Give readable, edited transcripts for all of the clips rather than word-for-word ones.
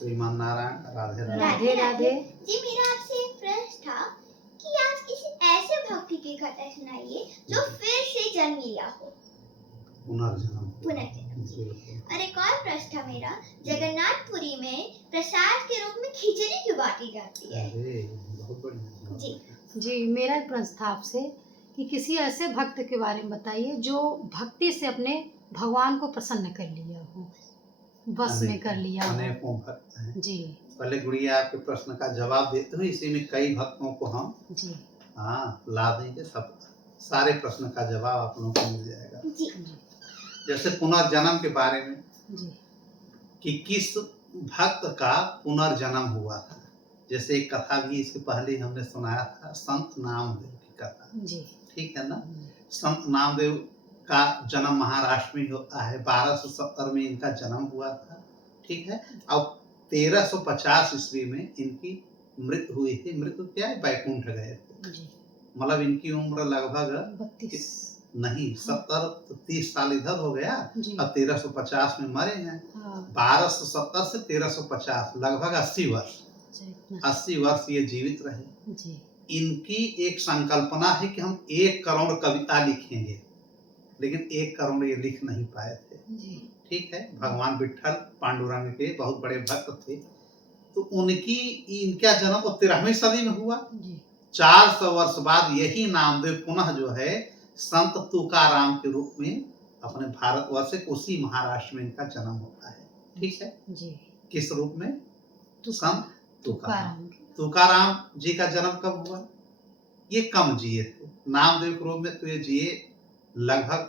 श्रीमान नारायण, राधे राधे। राधे राधे। जी मेरा आपसे एक प्रश्न था कि आज किसी ऐसे भक्ति की कथा सुनाइए जो फिर से जन्म लिया हो। पुनर्जन्म। और एक और प्रश्न था मेरा, जगन्नाथपुरी में प्रसाद के रूप में खिचड़ी क्यों बांटी जाती है? अरे बहुत बढ़िया जी जी मेरा एक प्रश्न था आपसे कि किसी ऐसे भक्त के बारे में बताइए जो भक्ति से अपने भगवान को प्रसन्न कर लिया हो, बस में कर लिया हो। अनेकों भक्त हैं जी पहले गुड़िया आपके प्रश्न का जवाब देते हुए इसी में कई भक्तों को हम जी ला देंगे, सब सारे प्रश्न का जवाब आप लोगों को मिल जाएगा। जी जैसे पुनर्जन्म के बारे में जी कि किस भक्त का पुनर्जन्म हुआ था, जैसे एक कथा भी इसके पहले हमने सुनाया था, संत नामदेव की कथा। जी ठीक है ना। संत नामदेव का जन्म महाराष्ट्र में होता है, 1270 में इनका जन्म हुआ था। ठीक है। अब 1350 ईस्वी में इनकी मृत्यु हुई थी। मृत्यु क्या है, बैकुंठ गए थे। मतलब इनकी उम्र लगभग 32 नहीं 30 साल इधर हो गया। अब 1350 में मरे हैं। 1270 से 1350 लगभग 80 वर्ष, 80 वर्ष ये जीवित रहे। जी। इनकी एक संकल्पना है कि हम 1 करोड़ कविता लिखेंगे, लेकिन 1 करोड़ ये लिख नहीं पाए थे। जी। ठीक है। भगवान विठल पांडुरंग के बहुत बड़े भक्त थे, तो इनका जन्म तो 13वीं सदी में हुआ। 400 वर्ष बाद यही नामदेव पुनः जो है संत तुकाराम के रूप में अपने भारतवर्ष के उसी महाराष्ट्र में इनका जन्म होता है। ठीक है जी। किस रूप में? संत तुकाराम। तुकाराम जी का जन्म कब हुआ? ये कम जिए थे। नामदेव के रूप में तो ये जिए लगभग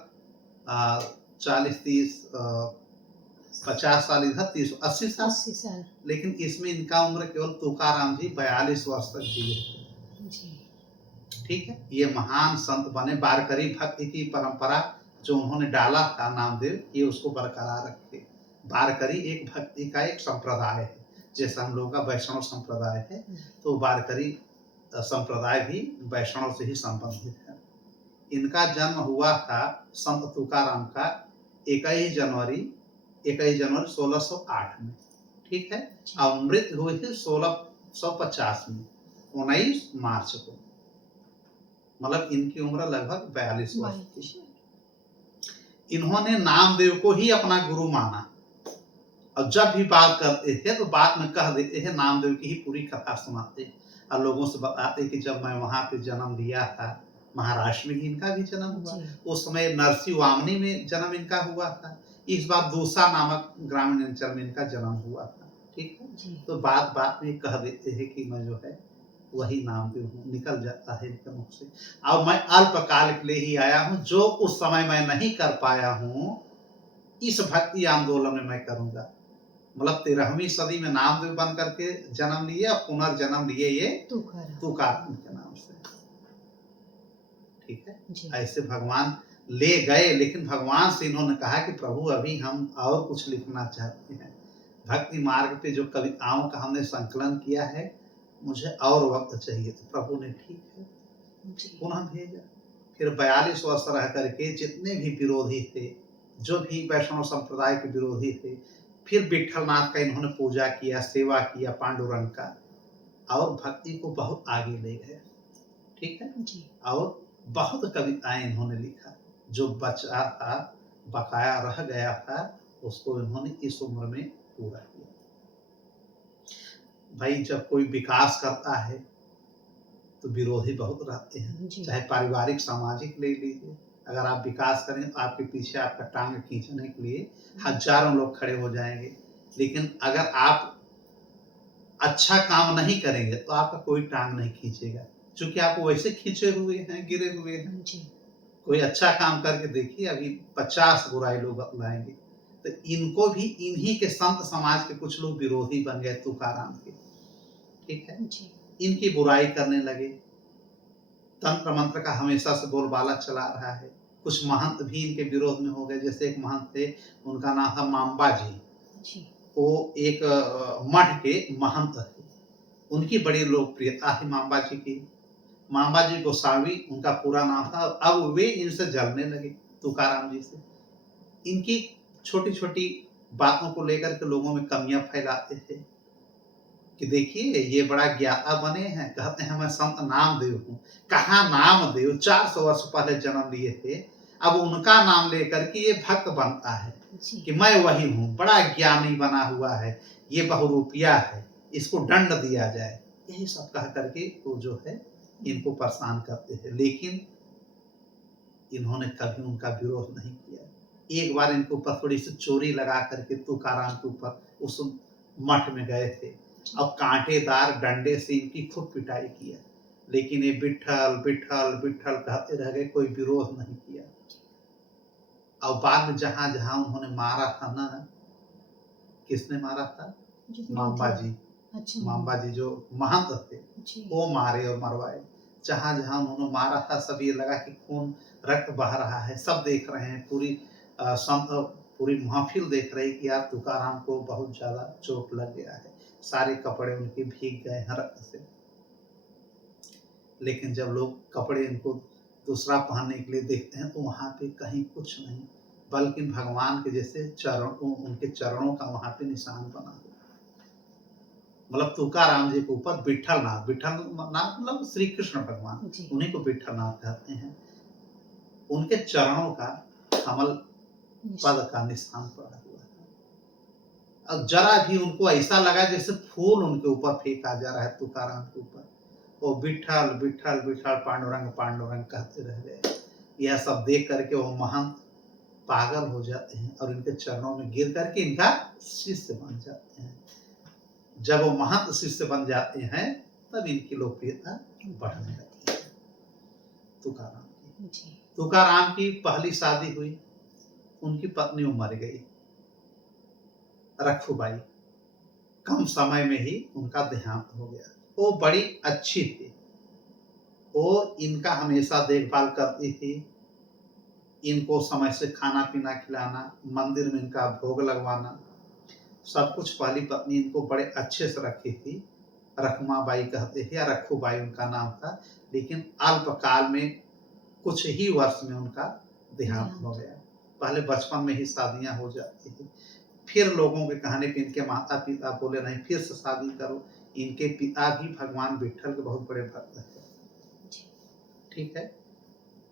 40-30 50 साल इधर, 30-80 साल। लेकिन इसमें इनका उम्र केवल तुकाराम जी 42 वर्ष तक जिए। ठीक है। ये महान संत बने। वारकरी भक्ति की परंपरा जो उन्होंने डाला था नामदेव, ये उसको बरकरार रखे। वारकरी एक भक्ति का एक संप्रदाय है, जैसा हम लोगों का वैष्णव संप्रदाय है, तो वारकरी संप्रदाय भी वैष्णव से ही संबंधित है। इनका जन्म हुआ था संत तुकाराम का 21 जनवरी 1608 में। ठीक है। और मृत्यु हुई थी 1650 में, 19 मार्च को। मतलब इनकी उम्र लगभग 42 वर्ष की। इन्होंने नामदेव को ही अपना गुरु माना, और जब भी बात करते थे तो बात में कह देते थे, नामदेव की ही पूरी कथा सुनाते और लोगों से बताते कि जब मैं वहां पे जन्म लिया था, महाराष्ट्र में ही इनका भी जन्म हुआ। उस समय नरसी वामनी में जन्म इनका हुआ था। इस बार दूसा नामक ग्रामीण अंचल में इनका जन्म हुआ था। ठीक है। तो बात बात में कह देते हैं कि मैं जो है वही नामदेव हूँ, निकल जाता है इनके मुख से। अब मैं अल्पकाल के लिए ही आया हूँ, जो उस समय मैं नहीं कर पाया हूँ, इस भक्ति आंदोलन में मैं करूंगा। मतलब 13वीं सदी में नामदेव बन करके जन्म लिए और पुनर्जन्म लिए ये तुकाराम के नाम से। ठीक है। ऐसे भगवान ले गए, लेकिन भगवान से इन्होंने कहा कि प्रभु अभी हम और कुछ लिखना चाहते हैं। भक्ति मार्ग पे जो कविताओं का हमने संकलन किया है, मुझे और वक्त चाहिए। तो प्रभु ने ठीक है पुनः भेजा। फिर 42 वर्ष रह करके जितने भी विरोधी थे, जो भी वैष्णव संप्रदाय के विरोधी थे, फिर विठलनाथ का इन्होंने पूजा किया, सेवा किया पांडुरंग का, और भक्ति को बहुत आगे ले गए। ठीक है जी। और बहुत कविताएं इन्होंने लिखा, जो बचा था, बकाया रह गया था, उसको इन्होंने इस उम्र में पूरा किया। भाई जब कोई विकास करता है तो विरोधी बहुत रहते हैं, चाहे पारिवारिक सामाजिक ले लीजिए। अगर आप विकास करें तो आपके पीछे आपका टांग खींचने के लिए हजारों लोग खड़े हो जाएंगे, लेकिन अगर आप अच्छा काम नहीं करेंगे तो आपका कोई टांग नहीं खींचेगा, क्योंकि आप वैसे खींचे हुए हैं, गिरे हुए हैं। कोई अच्छा काम करके देखिए, अभी 50 बुराई लोग बतलाएंगे। तो इनको भी इन्हीं के संत समाज के कुछ लोग विरोधी बन गए तुकाराम के। ठीक है। इनकी बुराई करने लगे। तंत्र मंत्र का हमेशा से बोलबाला चला रहा है। कुछ महंत भी इनके विरोध में हो गए। जैसे एक महंत थे, उनका नाम था मांबा जी। वो एक मठ के महंत थे। उनकी बड़ी लोकप्रियता है मांबा जी की। मांबा जी गोसावी उनका पूरा नाम था। अब वे इनसे जलने लगे, तुकाराम जी से। इनकी छोटी छोटी बातों को लेकर के लोगों में कमियां फैलाते थे। कि देखिए ये बड़ा ज्ञाता बने हैं, कहते हैं मैं संत नामदेव हूँ। कहाँ नामदेव 400 वर्ष पहले जन्म लिए थे, अब उनका नाम लेकर के ये भक्त बनता है जी कि मैं वही हूँ, बड़ा ज्ञानी बना हुआ है, ये बहुरूपिया है, इसको दंड दिया जाए। यही सब कह करके वो जो है इनको परेशान करते हैं, लेकिन इन्होंने कभी उनका विरोध नहीं किया। एक बार इनके ऊपर थोड़ी सी चोरी लगा करके तुकाराम के ऊपर उस मठ में गए थे, अब कांटेदार डंडे से इनकी खूब पिटाई किया, लेकिन ये विठल विठल विठल कहते रह गए, कोई विरोध नहीं किया। और बाद में जहां जहां उन्होंने मारा था ना, किसने मारा था? माम्बा जी। अच्छा माम्बा जी जो महंत थे जी वो मारे और मरवाए। जहां जहां उन्होंने मारा था सब ये लगा कि खून रक्त बह रहा है, सब देख रहे हैं, पूरी महफिल देख रही कि यार तुकाराम को बहुत ज्यादा चोट लग गया है, सारे कपड़े उनके भीग गए हैं रक्त से। लेकिन जब लोग कपड़े इनको दूसरा पहनने के लिए देखते हैं तो वहां पे कहीं कुछ नहीं, बल्कि भगवान के जैसे उनके चरणों का वहां पे निशान बना हुआ। मतलब तुकाराम जी के ऊपर विठल नाथ मतलब श्री कृष्ण भगवान, जी उन्हीं को विठल नाथ कहते हैं, उनके चरणों का कमल पद का निशान पड़ा हुआ है। अब जरा भी उनको ऐसा लगा जैसे फूल उनके ऊपर फेंका जा रहा है तुकाराम के ऊपर, वो विठल विठल विठल पांडुरंग पांडुरंग कहते रह गए। यह सब देख करके वो महंत पागल हो जाते हैं और इनके चरणों में गिर करके इनका शिष्य बन जाते हैं। जब वो महंत शिष्य बन जाते हैं तब इनकी लोकप्रियता बढ़ने लगती है। तुकाराम की तुकाराम की पहली शादी हुई, उनकी पत्नी मर गई, रखूबाई। कम समय में ही उनका देहांत हो गया। वो बड़ी अच्छी थी, वो इनका हमेशा देखभाल करती थी, इनको समय से खाना पीना खिलाना, मंदिर में इनका भोग लगवाना, सब कुछ पहली पत्नी इनको बड़े अच्छे से रखी थी। रखमाबाई कहते थे या रखूबाई उनका नाम था, लेकिन अल्पकाल में कुछ ही वर्ष में उनका देहांत हो गया। पहले बचपन में ही शादियां हो जाती थी, फिर लोगों के कहने पे इनके माता पिता बोले नहीं फिर से शादी करो। इनके पिता भी भगवान विठल के बहुत बड़े भक्त थे, ठीक है।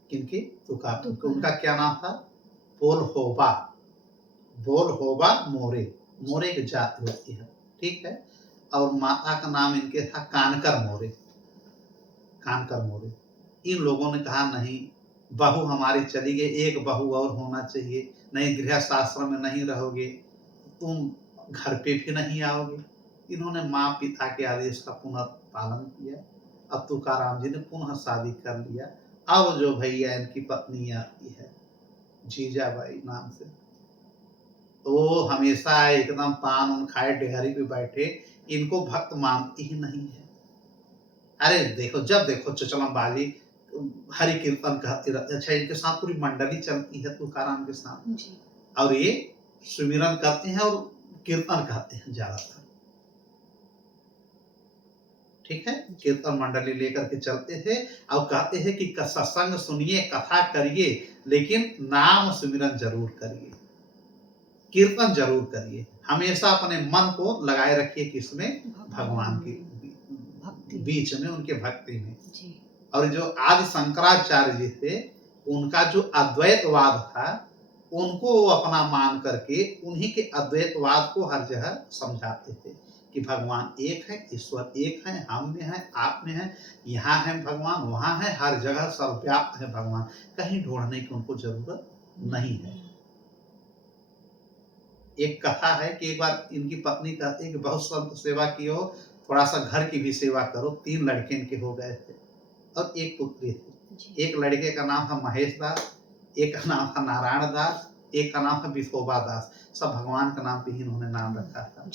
किनके? तुकाराम। उनका क्या नाम था? बोलहोबा। बोलहोबा मोरे, मोरे की जाति होती है, ठीक है। और माता का नाम इनके था कानकर मोरे, कानकर मोरे। इन लोगों ने कहा नहीं, बहू हमारी चली गई, एक बहू और होना चाहिए, नहीं गृहस्थ आश्रम में नहीं रहोगे, तुम घर पे भी नहीं आओगे। इन्होंने माँ पिता के आदेश का पुनः पालन किया। अब तुकाराम जी ने पुनः शादी कर लिया। अब जो भैया इनकी पत्नी आती है जीजाबाई नाम से, तो हमेशा एकदम पान उन खाए डेहरी पे बैठे, इनको भक्त मानती ही नहीं है। अरे देखो, जब देखो चचलमबाजी, हरि कीर्तन कहती रहती। अच्छा, इनके साथ पूरी मंडली चलती है तुकाराम के साथ जी और ये सुमिरन करते हैं और कीर्तन कहते हैं ज्यादातर, ठीक है। कीर्तन मंडली लेकर के चलते थे और कहते हैं कि सत्संग सुनिए, कथा करिए, लेकिन नाम सुमिरन जरूर करिए, कीर्तन जरूर करिए, हमेशा अपने मन को लगाए रखिए किसमें? भगवान के बीच में, उनके भक्ति में। और जो आदि शंकराचार्य जी थे, उनका जो अद्वैतवाद था, उनको वो अपना मान करके उन्हीं के अद्वैतवाद को हर जगह समझाते थे कि भगवान एक है, ईश्वर एक है, हम में है, आप में है, यहाँ है भगवान, वहाँ है, हर जगह सर्वव्याप्त है भगवान, कहीं ढूंढने की उनको जरूरत नहीं है। एक कथा है कि एक बार इनकी पत्नी कहती है कि बहुत संत सेवा की हो, थोड़ा सा घर की भी सेवा करो। 3 लड़के इनके हो गए थे और एक पुत्री थी। एक लड़के का नाम था महेश दास, एक का नाम था नारायण दास, एक का नाम था विठोबा दास। सब भगवान का नाम पे ही इन्होंने नाम रखा था।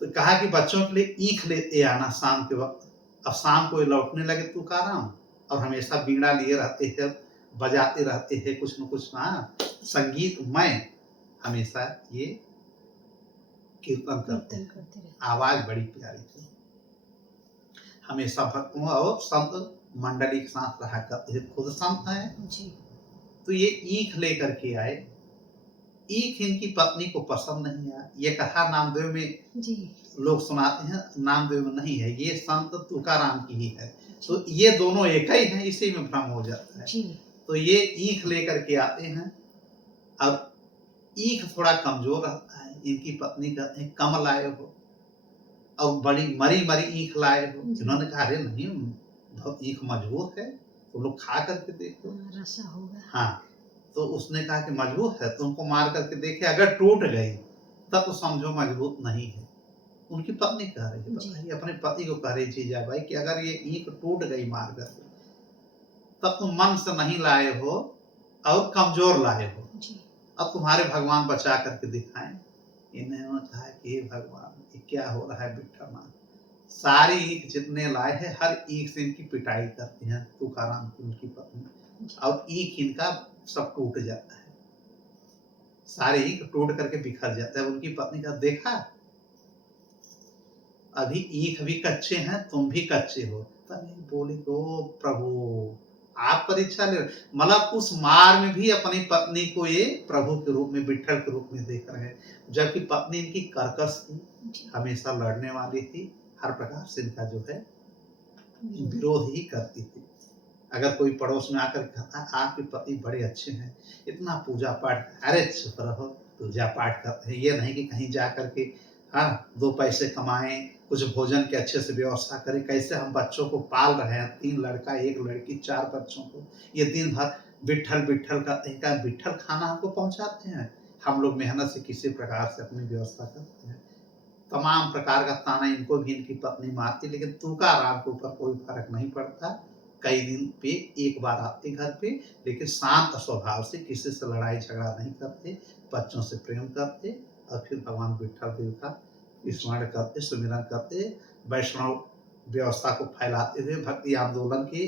तो कहा कि बच्चों के लिए ईख लेते आना शाम के वक्त। अब शाम को लौटने लगे तुकाराम और हमेशा बीड़ा लिए रहते थे, बजाते रहते थे कुछ न कुछ। हाँ, संगीत में हमेशा ये कीर्तन करते हैं, आवाज बड़ी प्यारी थी। हमेशा भक्तों और संत मंडली के साथ रहा करते थे, खुद संत है। तो ये ईख लेकर के आए, ईख इनकी पत्नी को पसंद नहीं आया। ये कथा नामदेव में जी लोग सुनाते हैं, नामदेव में नहीं है, ये संत तुकाराम की ही है। तो ये दोनों एक ही हैं, इसी में भ्रम हो जाता है। जी तो ये ईख लेकर के आते हैं। अब ईख थोड़ा कमजोर रहता है, इनकी पत्नी कहते हैं कम लाए हो, और बड़ी मरी मरी ईख लाए हो। इन्होंने कहा अरे नहीं, बहुत ईख मजबूत है, तुम लोग खा करके देखो। रसा होगा। हाँ, तो उसने कहा कि मजबूत है, तुमको मार करके देखे, अगर टूट गई तब तो समझो मजबूत नहीं है। उनकी पत्नी कह रही है, बताइए, अपने पति को कह रही जीजा भाई कि अगर ये ईख टूट गई मार करके तब तुम मन से नहीं लाए हो और कमजोर लाए हो, अब तुम्हारे भगवान बचा करके दिखाएं। इन्होंने कहा कि हे भगवान, ये क्या हो रहा है विठ्ठल, सारी ईख जितने लाए हैं हर ईख से इनकी पिटाई करते हैं तुकाराम की उनकी पत्नी, और ईख इनका सब टूट जाता है, सारे ईख टूट करके बिखर जाता है। उनकी पत्नी का देखा, अभी ईख भी कच्चे हैं, तुम भी कच्चे हो। तभी बोली ओ प्रभु, आप परीक्षा ले, मतलब उस मार में भी अपनी पत्नी को ये प्रभु के रूप में, विठ्ठल के रूप में देख रहे हैं। जबकि पत्नी इनकी कर्कश थी, हमेशा लड़ने वाली थी, हर प्रकार से इनका जो है विरोध ही करती थी। अगर कोई पड़ोस में आकर कहता आपके पति बड़े अच्छे हैं, इतना पूजा पाठ, अरे चुप रहो, पूजा पाठ करते हैं, ये नहीं कि कहीं जा करके हाँ 2 पैसे कमाएं, कुछ भोजन के अच्छे से व्यवस्था करें। कैसे हम बच्चों को पाल रहे हैं, 3 लड़का 1 लड़की, 4 बच्चों को, ये दिन भर विठ्ठल विठ्ठल करते हैं। क्या विठ्ठल खाना हमको पहुंचाते हैं? हम लोग मेहनत से किसी प्रकार से अपनी व्यवस्था करते हैं। तमाम प्रकार का ताना इनको भी इनकी पत्नी मारती, लेकिन तुकाराम के ऊपर कोई फर्क नहीं पड़ता। कई दिन पे एक बार आते घर पे, लेकिन शांत स्वभाव से, किसी से लड़ाई झगड़ा नहीं करते, बच्चों से प्रेम करते, और फिर भगवान विठ्ठल देव का स्मरण करते, सुमिरन करते, वैष्णव व्यवस्था को फैलाते हुए भक्ति आंदोलन के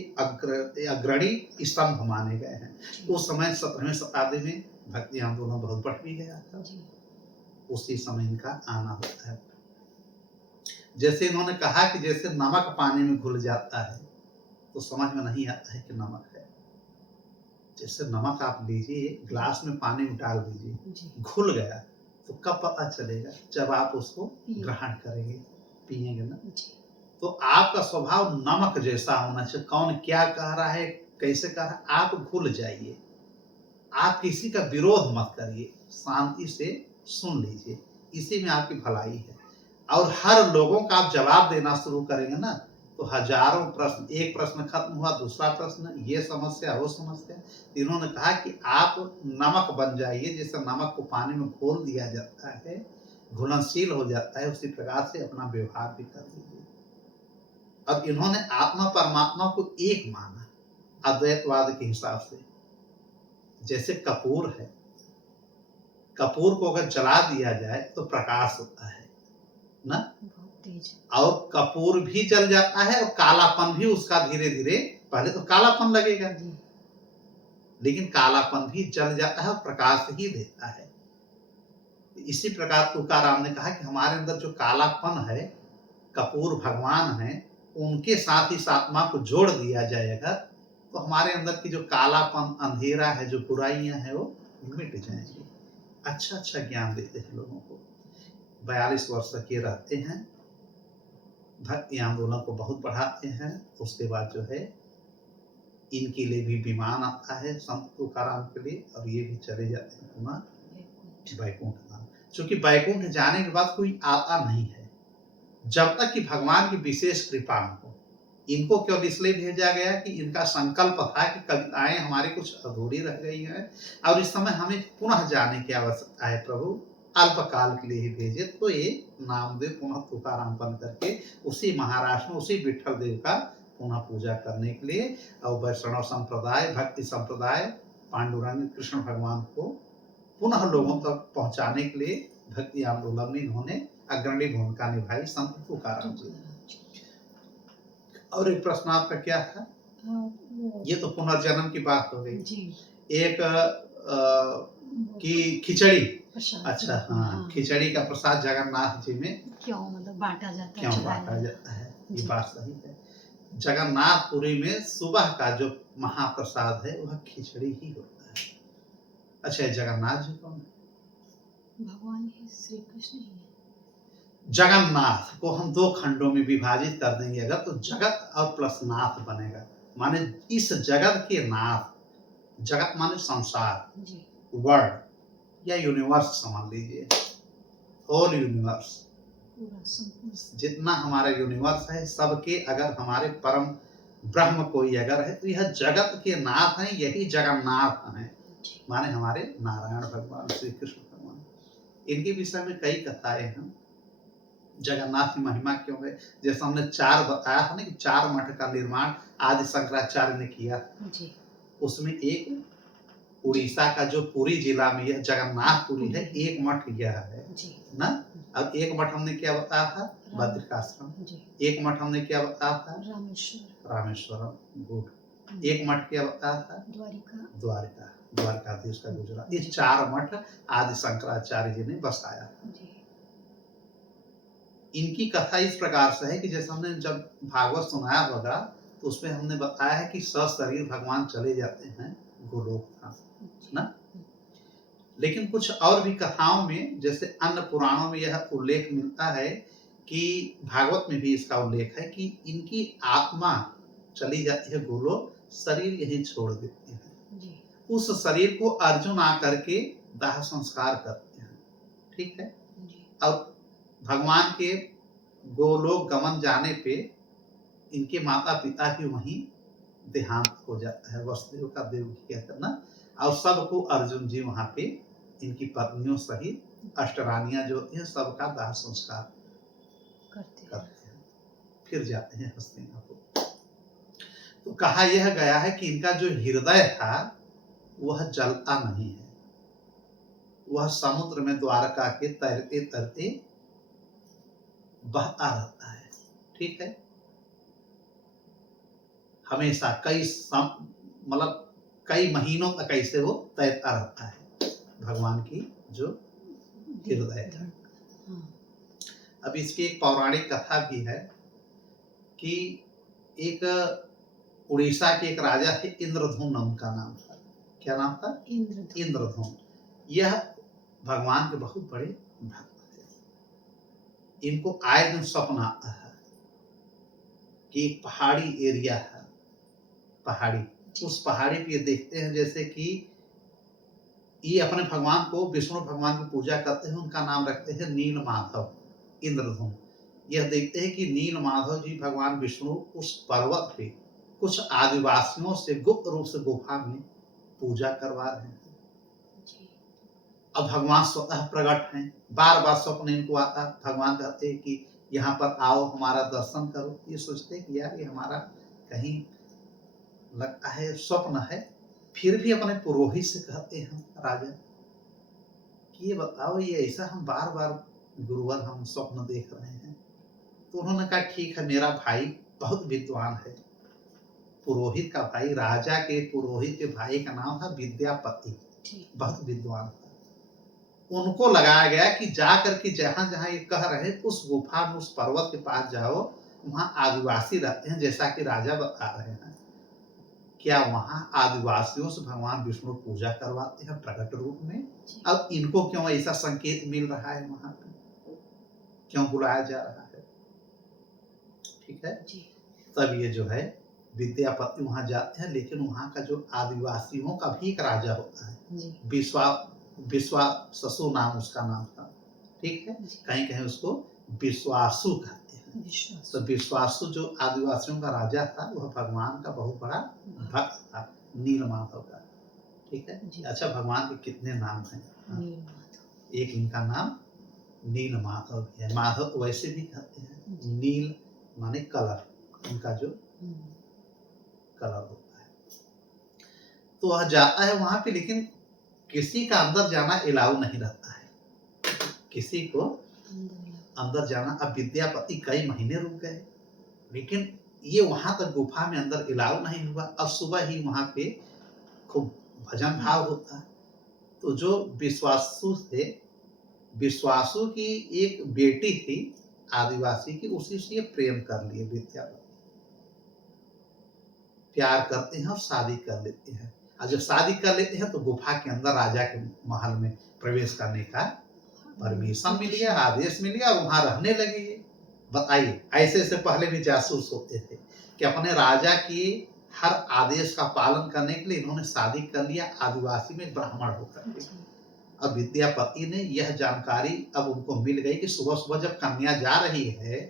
अग्रणी स्तंभ माने गए हैं। उस समय 17वीं शताब्दी में भक्ति आंदोलन बहुत बढ़ भी गया था, उसी समय इनका आना होता है। जैसे इन्होंने कहा कि जैसे नमक पानी में घुल जाता है तो समझ में नहीं आता है कि नमक है। जैसे नमक आप लीजिए, ग्लास में पानी में डाल दीजिए, घुल गया, तो कब पता चलेगा? जब आप उसको ग्रहण करेंगे, पिएंगे ना। तो आपका स्वभाव नमक जैसा होना चाहिए। कौन क्या कह रहा है, कैसे कह रहा है, आप भूल जाइए, आप किसी का विरोध मत करिए, शांति से सुन लीजिए, इसी में आपकी भलाई है। और हर लोगों का आप जवाब देना शुरू करेंगे ना, तो हजारों प्रश्न, एक प्रश्न खत्म हुआ, दूसरा प्रश्न, ये समस्या वो समस्या। इन्होंने कहा कि आप नमक बन जाइए, जैसे नमक को पानी में घोल दिया जाता है, घुलनशील हो जाता है, उसी प्रकार से अपना व्यवहार भी कर लीजिए। अब इन्होंने आत्मा परमात्मा को एक माना अद्वैतवाद के हिसाब से। जैसे कपूर है, कपूर को अगर जला दिया जाए तो प्रकाश होता है ना, और कपूर भी जल जाता है और कालापन भी उसका धीरे धीरे, पहले तो कालापन लगेगा, लेकिन कालापन भी जल जाता है और प्रकाश ही देता है। इसी प्रकार तुकाराम ने कहा कि हमारे अंदर जो कालापन है, कपूर भगवान है, उनके साथ इस आत्मा को जोड़ दिया जाएगा तो हमारे अंदर की जो कालापन, अंधेरा है, जो बुराइयां हैं, वो मिट जाएंगी। अच्छा अच्छा ज्ञान देते हैं लोगों को। 42 वर्ष तक ये रहते हैं, भक्ति आंदोलन को बहुत बढ़ाते हैं। उसके बाद जो है इनके लिए भी विमान आता है संत तुकाराम के लिए, और ये भी चले जाते हैं पुनः बैकुंठ धाम। क्योंकि बैकुंठ जाने के बाद कोई आता नहीं है जब तक कि भगवान की विशेष कृपा न हो। इनको केवल इसलिए भेजा गया कि इनका संकल्प था कि कविताएं हमारी कुछ अधूरी रह गई हैं और इस समय हमें पुनः जाने की आवश्यकता है, प्रभु अल्पकाल के लिए ही भेजे। तो ये नामदेव पुनः तुकाराम बन करके उसी महाराष्ट्र में उसी विठ्ठल देव का पुनः पूजा करने के लिए, और वैष्णव संप्रदाय, भक्ति संप्रदाय, पांडुरंग कृष्ण भगवान को पुनः लोगों तक पहुंचाने के लिए भक्ति आंदोलन में इन्होंने अग्रणी भूमिका निभाई, संत तुकाराम जी। और एक प्रश्न आपका क्या था? ये तो पुनर्जन्म की बात हो गई। एक की खिचड़ी, अच्छा हाँ, खिचड़ी का प्रसाद जगन्नाथ जी में क्यों मतलब बांटा जाता है, क्यों बांटा जाता है, ये बात सही है। जगन्नाथपुरी में सुबह का जो महाप्रसाद है वह खिचड़ी ही होता है। अच्छा, जगन्नाथ जी कौन है? भगवान ही श्री कृष्ण ही है। जगन्नाथ को हम दो खंडों में विभाजित कर देंगे अगर, तो जगत और प्लस नाथ बनेगा। माने इस जगत के नाथ, जगत माने संसार, जी वर्ल्ड या यूनिवर्स समझ लीजिए, होल यूनिवर्स, पूरा संपूर्ण। जितना हमारा यूनिवर्स है सबके अगर हमारे परम ब्रह्म कोई अगर है तो यह जगत के नाथ हैं, यही जगन्नाथ हैं। जी माने हमारे नारायण भगवान श्री कृष्ण भगवान। इनके विषय में कई कथाएं हैं। जगन्नाथ की महिमा क्यों है, जैसे हमने चार बताया था ना कि 4 मठ का निर्माण आदि शंकराचार्य ने किया, जी उसमें एक उड़ीसा का जो पुरी जिला में यह जगन्नाथपुरी है, एक मठ यह है जी ना। अब एक मठ हमने क्या बताया था, बद्रिकाश्रम। जी एक मठ हमने क्या बताया था, रामेश्वर। रामेश्वरम। गुड। एक मठ क्या बताया था, द्वारिका। द्वारिका, द्वारकाधीश का गुजरात। ये 4 मठ आदि शंकराचार्य जी ने बसाया। जी इनकी कथा इस प्रकार से है कि जैसे हमने जब भागवत सुनाया होगा तो उसमें हमने बताया है कि सशरीर भगवान चले जाते हैं गोलोक धाम, ना। लेकिन कुछ और भी कथाओं में, जैसे अन्य पुराणों में यह उल्लेख मिलता है कि भागवत में भी इसका उल्लेख है कि इनकी आत्मा चली जाती है गोलोक, शरीर यहीं छोड़ देते हैं। जी उस शरीर को अर्जुन आकर के दाह संस्कार करते हैं, ठीक है। जी अब भगवान के गोलोक गमन जाने पे इनके माता पिता भी वहीं देहांत हो जाता है, वसुदेव का देवकी कहकर ना। और सबको अर्जुन जी वहां पे इनकी पत्नियों सहित अष्टरानियां जो होती हैं सबका दाह संस्कार करते हैं, फिर जाते हैं हस्तिनापुर। तो कहा यह गया है कि इनका जो हृदय था वह जलता नहीं है, वह समुद्र में द्वारका के तैरते तैरते बहता रहता है, ठीक है। हमेशा मतलब कई महीनों तक ऐसे वो तैरता रहता है, भगवान की जो हृदय है। अब इसकी एक पौराणिक कथा भी है कि एक उड़ीसा के एक राजा थे, इंद्रधुम्न उनका नाम था। क्या नाम था, इंद्रधुम्न। यह भगवान के बहुत बड़े भक्त थे। इनको आए दिन स्वप्न आता है कि एक पहाड़ी एरिया है, पहाड़ी, उस पहाड़ी पे देखते हैं जैसे कि ये अपने भगवान को, विष्णु भगवान की पूजा करते हैं, उनका नाम रखते हैं नील माधव, इंद्रधुम्न। यह देखते हैं कि नील माधव जी भगवान विष्णु उस पर्वत पे कुछ आदिवासियों से गुप्त रूप से गुफा में पूजा करवा रहे हैं। अब भगवान स्वतः प्रकट हैं, बार बार स्वप्न इनको आता, भगवान कहते हैं कि यहाँ पर आओ हमारा दर्शन करो। ये सोचते कि यार ये हमारा कहीं लगता है स्वप्न है, फिर भी अपने पुरोहित से कहते हैं राजा कि ये बताओ ये ऐसा हम बार बार गुरुवर हम स्वप्न देख रहे हैं। तो उन्होंने कहा ठीक है, मेरा भाई बहुत विद्वान है, पुरोहित का भाई, राजा के पुरोहित के भाई का नाम था विद्यापति, बहुत विद्वान था। उनको लगाया गया कि जा करके जहां जहां ये कह रहे हैं उस गुफा में, उस पर्वत के पास जाओ, वहां आदिवासी रहते हैं जैसा कि राजा बता रहे हैं। क्या वहां आदिवासियों से भगवान विष्णु पूजा करवाते हैं प्रकट रूप में? अब इनको क्यों ऐसा संकेत मिल रहा है, वहां पे क्यों बुलाया जा रहा है? ठीक है जी। तब ये जो है विद्यापति वहां जाते हैं, लेकिन वहां का जो आदिवासियों का भी एक राजा होता है, विश्वासु नाम उसका नाम था, ठीक है। कहीं कहीं उसको विश्वासु कहते हैं। तो विश्वासु जो आदिवासियों का राजा था वह भगवान का बहुत बड़ा भक्त था, नील माधव का, ठीक है। अच्छा, भगवान के कितने नाम हैं? एक इनका नाम नील माधव भी है। माधव वैसे भी कहते हैं, नील माने कलर, उनका जो कलर होता है। तो वह जाता है वहां पे, लेकिन किसी का अंदर जाना अलाउ नहीं रहता है, किसी को अंदर जाना। अब विद्यापति कई महीने रुक गए, लेकिन ये वहां तक गुफा में अंदर अलाउ नहीं हुआ। अब सुबह ही वहां पे खूब भजन भाव होता है। तो जो विश्वासु थे, विश्वासु की एक बेटी थी आदिवासी की, उसी से प्रेम कर लिए विद्यापति, प्यार करते हैं और शादी कर लेते हैं। और जब शादी कर लेते हैं तो गुफा के अंदर राजा के महल में प्रवेश करने का परमिशन मिल गया, आदेश मिल गया और वहां रहने लगे ये। बताइए, ऐसे से पहले भी जासूस होते थे कि अपने राजा की हर आदेश का पालन करने के लिए इन्होंने शादी कर लिया आदिवासी में ब्राह्मण होकर के। अब विद्यापति ने यह जानकारी अब उनको मिल गई कि सुबह सुबह जब कन्या जा रही है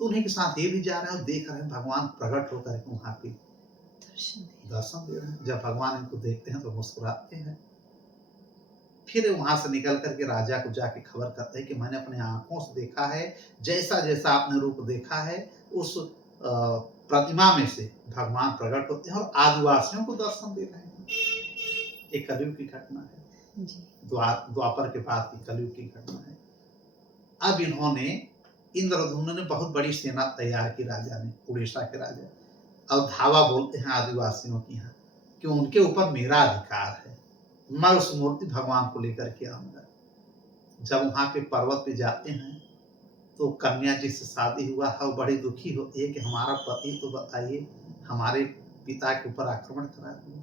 तो उन्हीं के साथ ये भी जा रहे हैं और देख रहे हैं भगवान प्रकट होकर के वहां पे दर्शन दे रहे हैं। जब भगवान इनको देखते हैं तो मुस्कुराते हैं। फिर वहां से निकल करके राजा को जाके खबर करते हैं कि मैंने अपने आंखों से देखा है, जैसा जैसा आपने रूप देखा है उस प्रतिमा में से भगवान प्रकट होते हैं और आदिवासियों को दर्शन दे रहे हैं। एक कलयुग की घटना है, द्वापर के बाद की कलयुग की घटना है। अब इन्होंने इंद्रधुम्न ने बहुत बड़ी सेना तैयार की राजा ने, उड़ीसा के राजा, और धावा बोलते हैं आदिवासियों की यहाँ कि उनके ऊपर मेरा अधिकार है, मैं उस मूर्ति भगवान को लेकर के आऊंगा। जब वहां पे पर्वत पे जाते हैं तो कन्या जिससे शादी हुआ है वो बड़ी दुखी होती है कि हमारा पति तो बताइए हमारे पिता के ऊपर आक्रमण करा दिया।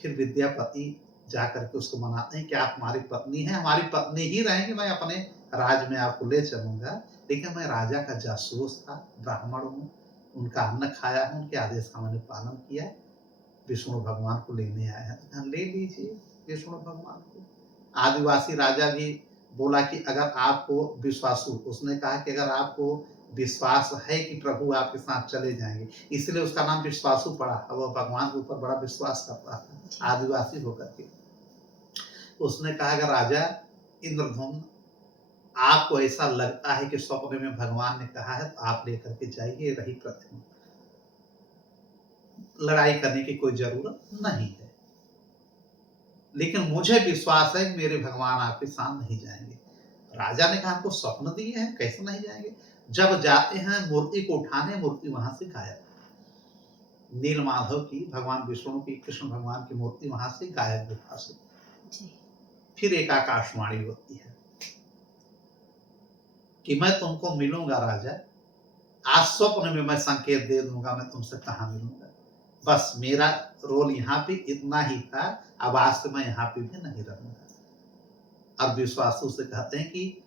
फिर विद्यापति जाकर के उसको मनाते हैं कि आप हमारी पत्नी हैं, हमारी पत्नी ही रहेंगे, मैं अपने राज में आपको ले चलूंगा, लेकिन मैं राजा का जासूस था, ब्राह्मण हूँ, उनका अन्न खाया हूँ, उनके आदेश का मैंने पालन किया, विष्णु भगवान को लेने आए हैं। तो ले लीजिए विष्णु भगवान को। आदिवासी राजा भी बोला कि अगर आपको विश्वासु, उसने कहा कि अगर आपको विश्वास है कि प्रभु आपके साथ चले जाएंगे, इसलिए उसका नाम विश्वासु पड़ा। वह भगवान के ऊपर बड़ा विश्वास करता था आदिवासी होकर के। उसने कहा अगर राजा इंद्रधुम्न आपको ऐसा लगता है कि स्वप्न में भगवान ने कहा है तो आप लेकर के जाइए, रही प्रतिमा, लड़ाई करने की कोई जरूरत नहीं है, लेकिन मुझे विश्वास है कि मेरे भगवान आपके साथ नहीं जाएंगे। राजा ने कहा हमको स्वप्न दिए हैं, कैसे नहीं जाएंगे। जब जाते हैं मूर्ति को उठाने, मूर्ति वहां से गायब। नीलमाधव की, भगवान विष्णु की, कृष्ण भगवान की मूर्ति वहां से गायब, गुफा से। फिर एक आकाशवाणी होती है कि मैं तुमको मिलूंगा राजा, आज स्वप्न में मैं संकेत दे दूंगा मैं तुमसे कहाँ मिलूंगा। बस मेरा रोल यहाँ पे इतना ही था, अब आज से मैं यहाँ पे भी नहीं रहूंगा। अब विश्वासु से कहते हैं कि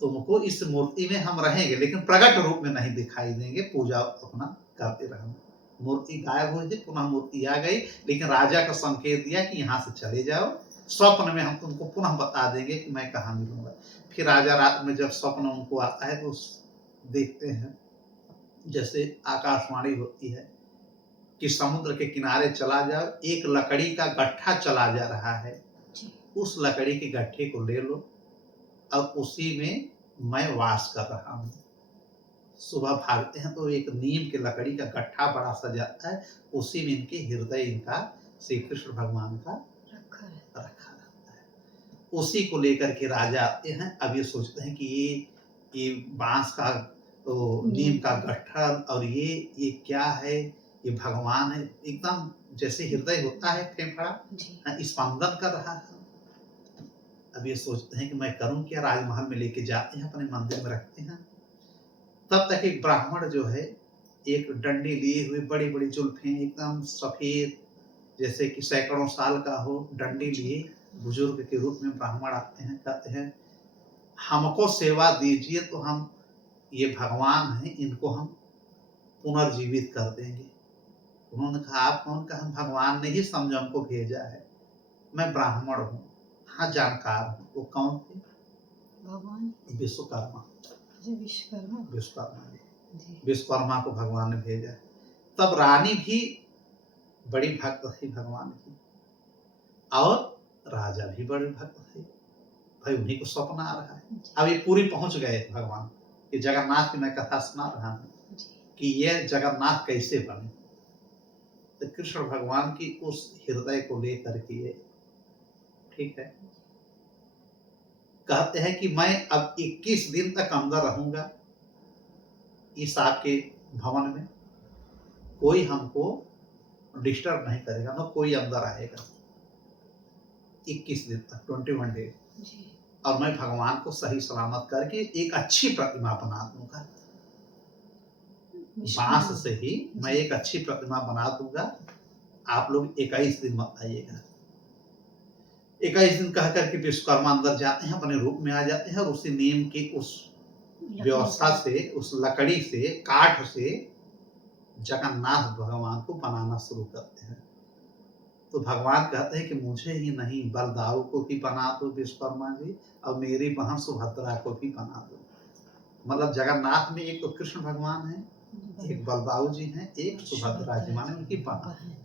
तुमको इस मूर्ति में हम रहेंगे, लेकिन प्रकट रूप में नहीं दिखाई देंगे, पूजा अपना करते रहेंगे। मूर्ति गायब हुई थी, पुनः मूर्ति आ गई, लेकिन राजा का संकेत दिया कि यहाँ से चले जाओ, स्वप्न में हम तुमको पुनः बता देंगे कि मैं कहाँ मिलूंगा। फिर राजा रात में जब स्वप्न उनको आता है तो देखते हैं जैसे आकाशवाणी होती है कि समुद्र के किनारे चला जाओ, एक लकड़ी का गट्ठा चला जा रहा है, उस लकड़ी के गट्ठे को ले लो और उसी में मैं वास कर रहा हूँ। सुबह भागते हैं तो एक नीम के लकड़ी का गट्ठा बड़ा सा जाता है, उसी में इनके हृदय इनका श्री कृष्ण भगवान का रखा रहता है। उसी को लेकर के राजा आते हैं। अब ये सोचते हैं कि ये बांस का तो नीम का गट्ठा और ये क्या है, ये भगवान है, एकदम जैसे हृदय होता है फेफड़ा स्पंदन कर रहा है। अब ये सोचते हैं कि मैं करूं क्या, राजमहल में लेके जाते हैं, अपने मंदिर में रखते हैं। तब तक एक ब्राह्मण जो है एक डंडी लिए हुए, बड़ी बड़ी जुल्फें, एकदम सफेद जैसे कि सैकड़ों साल का हो, डंडी लिए बुजुर्ग के रूप में ब्राह्मण आते हैं, कहते हैं हमको सेवा दीजिए तो हम, ये भगवान है, इनको हम पुनर्जीवित कर देंगे। उन्होंने कहा आप कौन? कहा भगवान ने ही समझो हमको भेजा है, मैं ब्राह्मण हूँ। हाँ जानकार हूँ। वो कौन थे? भगवान विश्वकर्मा। विश्वकर्मा को भगवान ने भेजा। तब रानी भी बड़ी भक्त थी भगवान की और राजा भी बड़े भक्त थे। भाई उन्हीं को सपना आ रहा है। अब ये पूरी पहुंच गए भगवान कि जगन्नाथ की मैं कथा सुना रहा हूँ कि ये जगन्नाथ कैसे बने। तो कृष्ण भगवान की उस हृदय को लेकर के, ठीक है, कहते हैं कि मैं अब 21 दिन तक अंदर रहूंगा इस आपके भवन में, कोई हमको डिस्टर्ब नहीं करेगा, ना कोई अंदर आएगा। 21 दिन तक, 21 डेज, और मैं भगवान को सही सलामत करके एक अच्छी प्रतिमा बना दूंगा। बांस से ही मैं एक अच्छी प्रतिमा बना दूंगा, आप लोग 21 दिन मत आइएगा। 21 दिन कह करके विश्वकर्मा अंदर जाते हैं, अपने रूप में आ जाते हैं, और उसी नीम की उस व्यवस्था से, उस लकड़ी से, काठ से जगन्नाथ भगवान को बनाना शुरू करते हैं। तो भगवान कहते हैं कि मुझे ही नहीं, बलदाऊ को भी बना दो विश्वकर्मा जी, और मेरी बहन सुभद्रा को भी बना दो। मतलब जगन्नाथ में एक तो कृष्ण भगवान है, एक बलदाऊ जी हैं, एक सुभद्रा जी, माने उनकी बहन।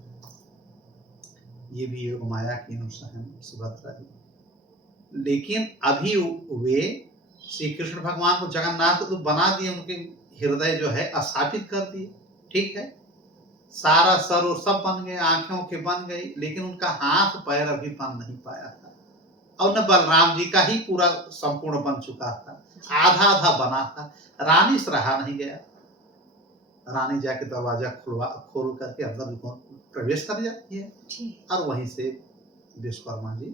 ये भी योग माया की अंश है सुभद्रा जी। लेकिन अभी वे श्री कृष्ण भगवान को जगन्नाथ को तो बना दिए, उनके हृदय जो है स्थापित कर दिए, ठीक है, सारा सर और सब बन गए, आंखें के बन गई, लेकिन उनका हाथ पैर अभी बन नहीं पाया था। और न बलराम जी का ही पूरा संपूर्ण बन चुका था, आधा आधा बना था। रानी से रहा नहीं गया, रानी जाके दरवाजा खोल करके अंदर प्रवेश कर जाती है, और वहीं से विश्वकर्मा जी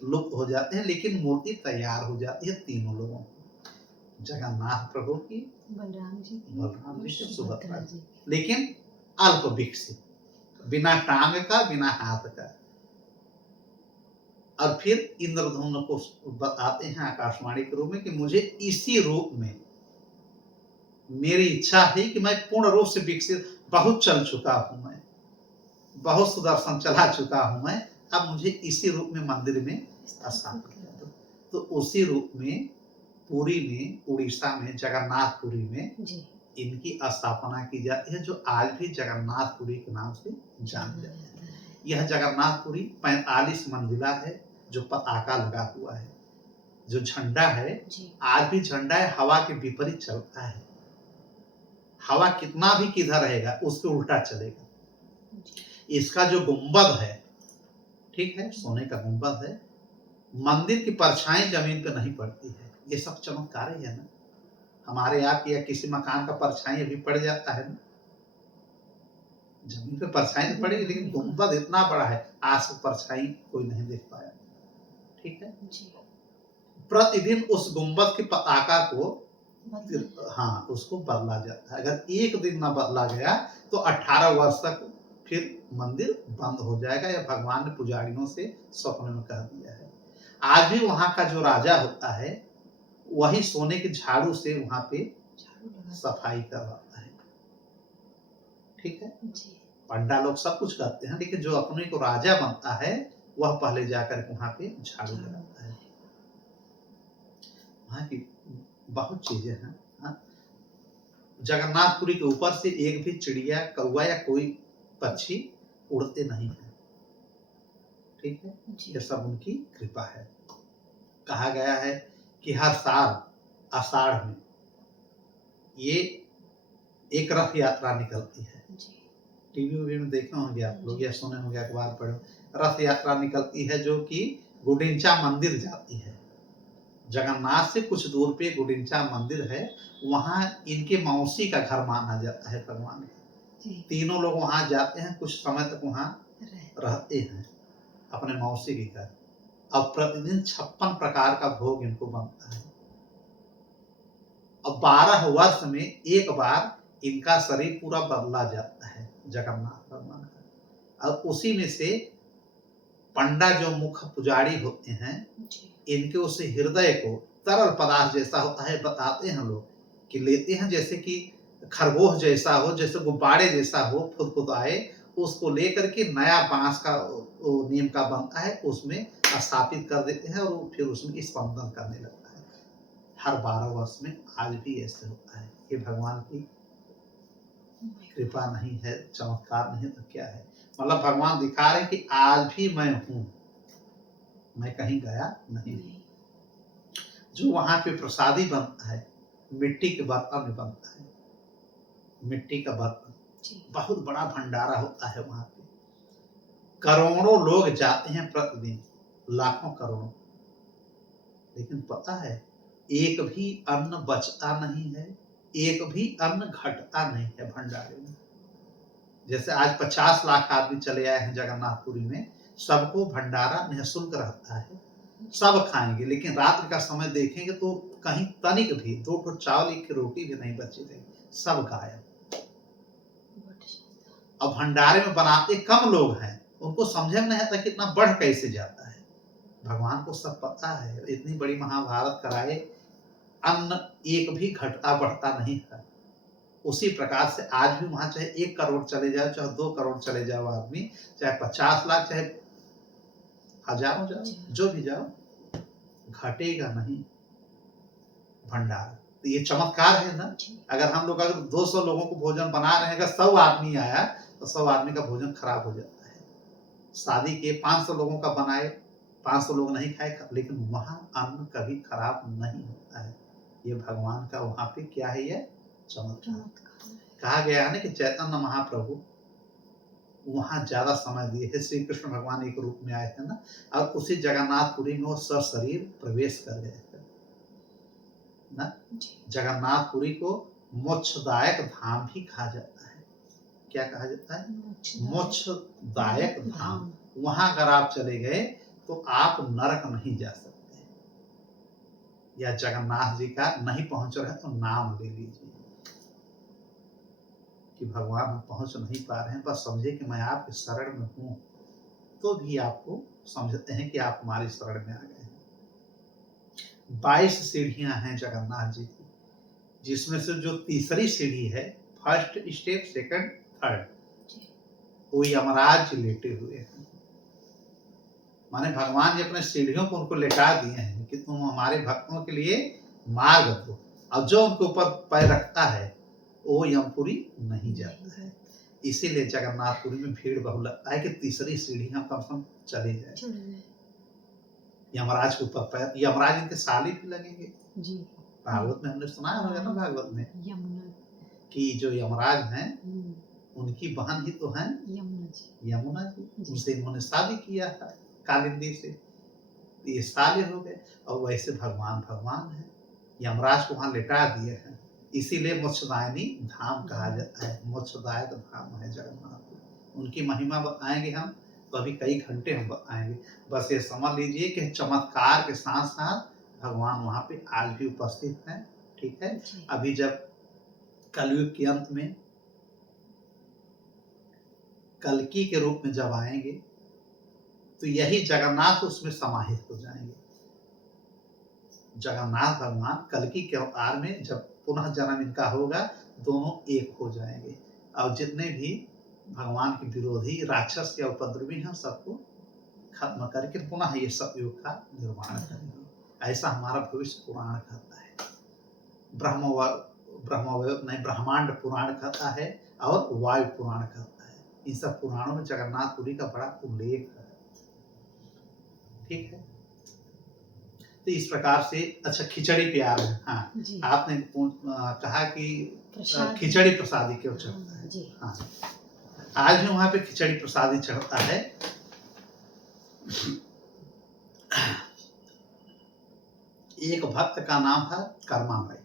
लुप्त हो जाते हैं। लेकिन मूर्ति तैयार हो जाती है तीनों लोगों की, जगन्नाथ प्रभु की, बलराम जी की, सुभद्रा जी, लेकिन अल्प विकसित, बिना टांग का, बिना हाथ का। और फिर इंद्रधनुष को बताते हैं आकाशवाणी के रूप में कि मुझे इसी रूप में, मेरी इच्छा है कि मैं पूर्ण रूप से विकसित, बहुत चल चुका हूं मैं, बहुत सुदर्शन चला चुका हूं मैं, अब मुझे इसी रूप में मंदिर में स्थापित कर दो। तो उसी रूप में पुरी में, उड़ीसा में, जगन्नाथपुरी में इनकी स्थापना की जाती है, जो आज भी जगन्नाथपुरी के नाम से जाना जाता है। यह जगन्नाथपुरी 45 मंजिला है, जो पताका लगा हुआ है, जो झंडा है आज भी झंडा है, हवा के विपरीत चलता है। हवा कितना भी किधर रहेगा उसके उल्टा चलेगा। इसका जो गुंबद है, ठीक है, सोने का गुंबद है, मंदिर की परछाई जमीन पर नहीं पड़ती है। ये सब चमत्कार है ना, हमारे आप या किसी मकान का परछाई अभी पड़ जाता है ना, जमीन पे परछाई तो पड़ेगी, लेकिन गुंबद इतना बड़ा है, आज से परछाई कोई नहीं देख पाया, ठीक है। प्रतिदिन उस गुंबद की पताका को, हाँ, उसको बदला जाता है। अगर एक दिन ना बदला गया तो 18 वर्ष तक फिर मंदिर बंद हो जाएगा, या भगवान ने पुजारियों से स्वप्न में कह दिया है। आज भी वहां का जो राजा होता है, वही सोने के झाड़ू से वहां पे सफाई करवाता है, ठीक है। पंडा लोग सब कुछ करते हैं, लेकिन जो अपने को राजा बनता है वह पहले जाकर वहां पे झाड़ू लगाता है। वहां की बहुत चीजें हैं। जगन्नाथपुरी के ऊपर से एक भी चिड़िया, कौवा या कोई पक्षी उड़ते नहीं है, ठीक है। ये सब उनकी कृपा है। कहा गया है कि हर साल आषाढ़ में ये एक रथ यात्रा निकलती है। टीवी में देखे होंगे आप लोग, या सुने होंगे, अखबार पढ़े, रथ यात्रा निकलती है, जो कि गुडिंचा मंदिर जाती है। जगन्नाथ से कुछ दूर पे गुडिंचा मंदिर है, वहां इनके मौसी का घर माना जाता है भगवान का। तीनों लोग वहां जाते हैं, कुछ समय तक वहां रहते हैं अपने मौसी के घर। अब प्रतिदिन 56 प्रकार का भोग इनको बनता है। अब 12 वर्ष में एक बार इनका शरीर पूरा बदला जाता है जगन्नाथ भगवान का। अब उसी में से पंडा जो मुख्य पुजारी होते हैं, इनके उस हृदय को तरल पदार्थ जैसा होता है, बताते हैं लोग कि लेते हैं, जैसे कि खरगोश जैसा हो, जैसे गुब्बारे जैसा हो, फुदफुदाए, उसको लेकर के नया बांस का नीम का बनता है, उसमें स्थापित कर देते हैं, और फिर उसमें स्पंदन करने लगता है। हर 12 वर्ष में आज भी ऐसे होता है। ये भगवान की कृपा नहीं है, चमत्कार नहीं तो क्या है। मतलब भगवान दिखा रहे हैं कि आज भी मैं हूं, मैं कहीं गया नहीं। जो वहां पे प्रसादी बनता है, मिट्टी के बर्तन में बनता है, मिट्टी का बर्तन, बहुत बड़ा भंडारा होता है वहां पे। करोड़ों लोग जाते हैं प्रतिदिन, लाखों करोड़ों, लेकिन पता है एक भी अन्न बचता नहीं है, एक भी अन्न घटता नहीं है भंडारे में। जैसे आज 50 लाख आदमी चले आए हैं जगन्नाथपुरी में, सबको भंडारा निःशुल्क रहता है, सब खाएंगे, लेकिन रात्रि का समय देखेंगे तो कहीं तनिक भी 2 चावल 1 रोटी भी नहीं बची रहेगी, सब गायब। अब भंडारे में बनाते कम लोग हैं, उनको समझ में नहीं आता कितना बढ़ कैसे जाता है। भगवान को सब पता है, इतनी बड़ी महाभारत कराए, अन्न एक भी घटता बढ़ता नहीं है। उसी प्रकार से आज भी वहां चाहे 1 करोड़ चले जाओ, चाहे 2 करोड़ चले जाओ आदमी, चाहे 50 लाख, चाहे हजारों जाओ, जो भी जाओ, घटेगा नहीं भंडार। तो ये चमत्कार है ना। अगर हम लोग अगर 200 लोगों को भोजन बना रहे हैं, अगर 100 आदमी आया तो 100 आदमी का भोजन खराब हो जाता है। शादी के 500 लोगों का बनाए, 500 लोग नहीं खाए, लेकिन वहां अन्न कभी खराब नहीं होता है। ये भगवान का वहां पे क्या है, ये चमत्कार। कहा गया है ना कि चैतन्य महाप्रभु वहां ज्यादा समय दिए है। श्री कृष्ण भगवान एक रूप में आए थे ना, और उसी जगन्नाथपुरी में वो सशरीर प्रवेश कर गए थे ना। जगन्नाथपुरी को मोक्षदायक धाम भी कहा जाता है। क्या कहा जाता है? मोक्षदायक धाम। वहां अगर आप चले गए तो आप नरक नहीं जा सकते। या जगन्नाथ जी का नहीं पहुंच रहे तो नाम ले लीजिए कि भगवान हम पहुंच नहीं पा रहे हैं, बस समझे कि मैं आपके शरण में हूं, तो भी आपको समझते हैं कि आप हमारी शरण में आ गए हैं। 22 सीढ़ियां हैं जगन्नाथ जी की, जिसमें से जो तीसरी सीढ़ी है, फर्स्ट स्टेप, सेकंड, थर्ड, वो यमराज जी लेटे हुए हैं। माने भगवान जी अपने सीढ़ियों को उनको लेटा दिए हैं कि तुम हमारे भक्तों के लिए मार्ग दो, और जो उनके ऊपर पैर रखता है वो यमपुरी नहीं जाता है। इसीलिए जगन्नाथपुरी में भीड़ बहुत लगता है कि तीसरी सीढ़ी हम कम से कम चले जाए। यमराज के ऊपर पैर, यमराज इनके साली भी लगेंगे जी। भागवत में हमने सुना होगा ना, भागवत में कि जो यमराज हैं उनकी बहन ही तो हैं यमुना जी। उनसे इन्होंने शादी किया था कालिंदी से, ये साले हो गए। और वैसे भगवान भगवान है, यमराज को वहां लेटा दिए हैं, इसीलिए मोक्षदायिनी धाम कहा जाता है। मोक्षदायक धाम है जगन्नाथ। उनकी महिमा बताएंगे हम तो अभी कई घंटे हम बताएंगे। बस ये समझ लीजिए कि चमत्कार के साथ साथ भगवान वहां पे आज भी उपस्थित हैं। ठीक है। अभी जब कलयुग के अंत में कल्कि के रूप में जब आएंगे तो यही जगन्नाथ उसमें समाहित हो जाएंगे। जगन्नाथ भगवान कल्कि के अवतार में जब पुनः जन्म इनका होगा, दोनों एक हो जाएंगे और जितने भी भगवान के विरोधी राक्षस या उपद्रवी हैं सबको खत्म करके पुनः ये सब युग का निर्माण करेंगे। ऐसा हमारा भविष्य पुराण कहता है। ब्रह्मांड पुराण कहता है और वायु पुराण कहता है। इन सब पुराणों में जगन्नाथपुरी का बड़ा उल्लेख है। ठीक है। तो इस प्रकार से अच्छा खिचड़ी प्यार है। हाँ, आपने कहा कि खिचड़ी प्रसादी क्यों चढ़ता है। हाँ, आज भी वहां पे खिचड़ी प्रसादी चढ़ता है। एक भक्त का नाम है कर्माबाई।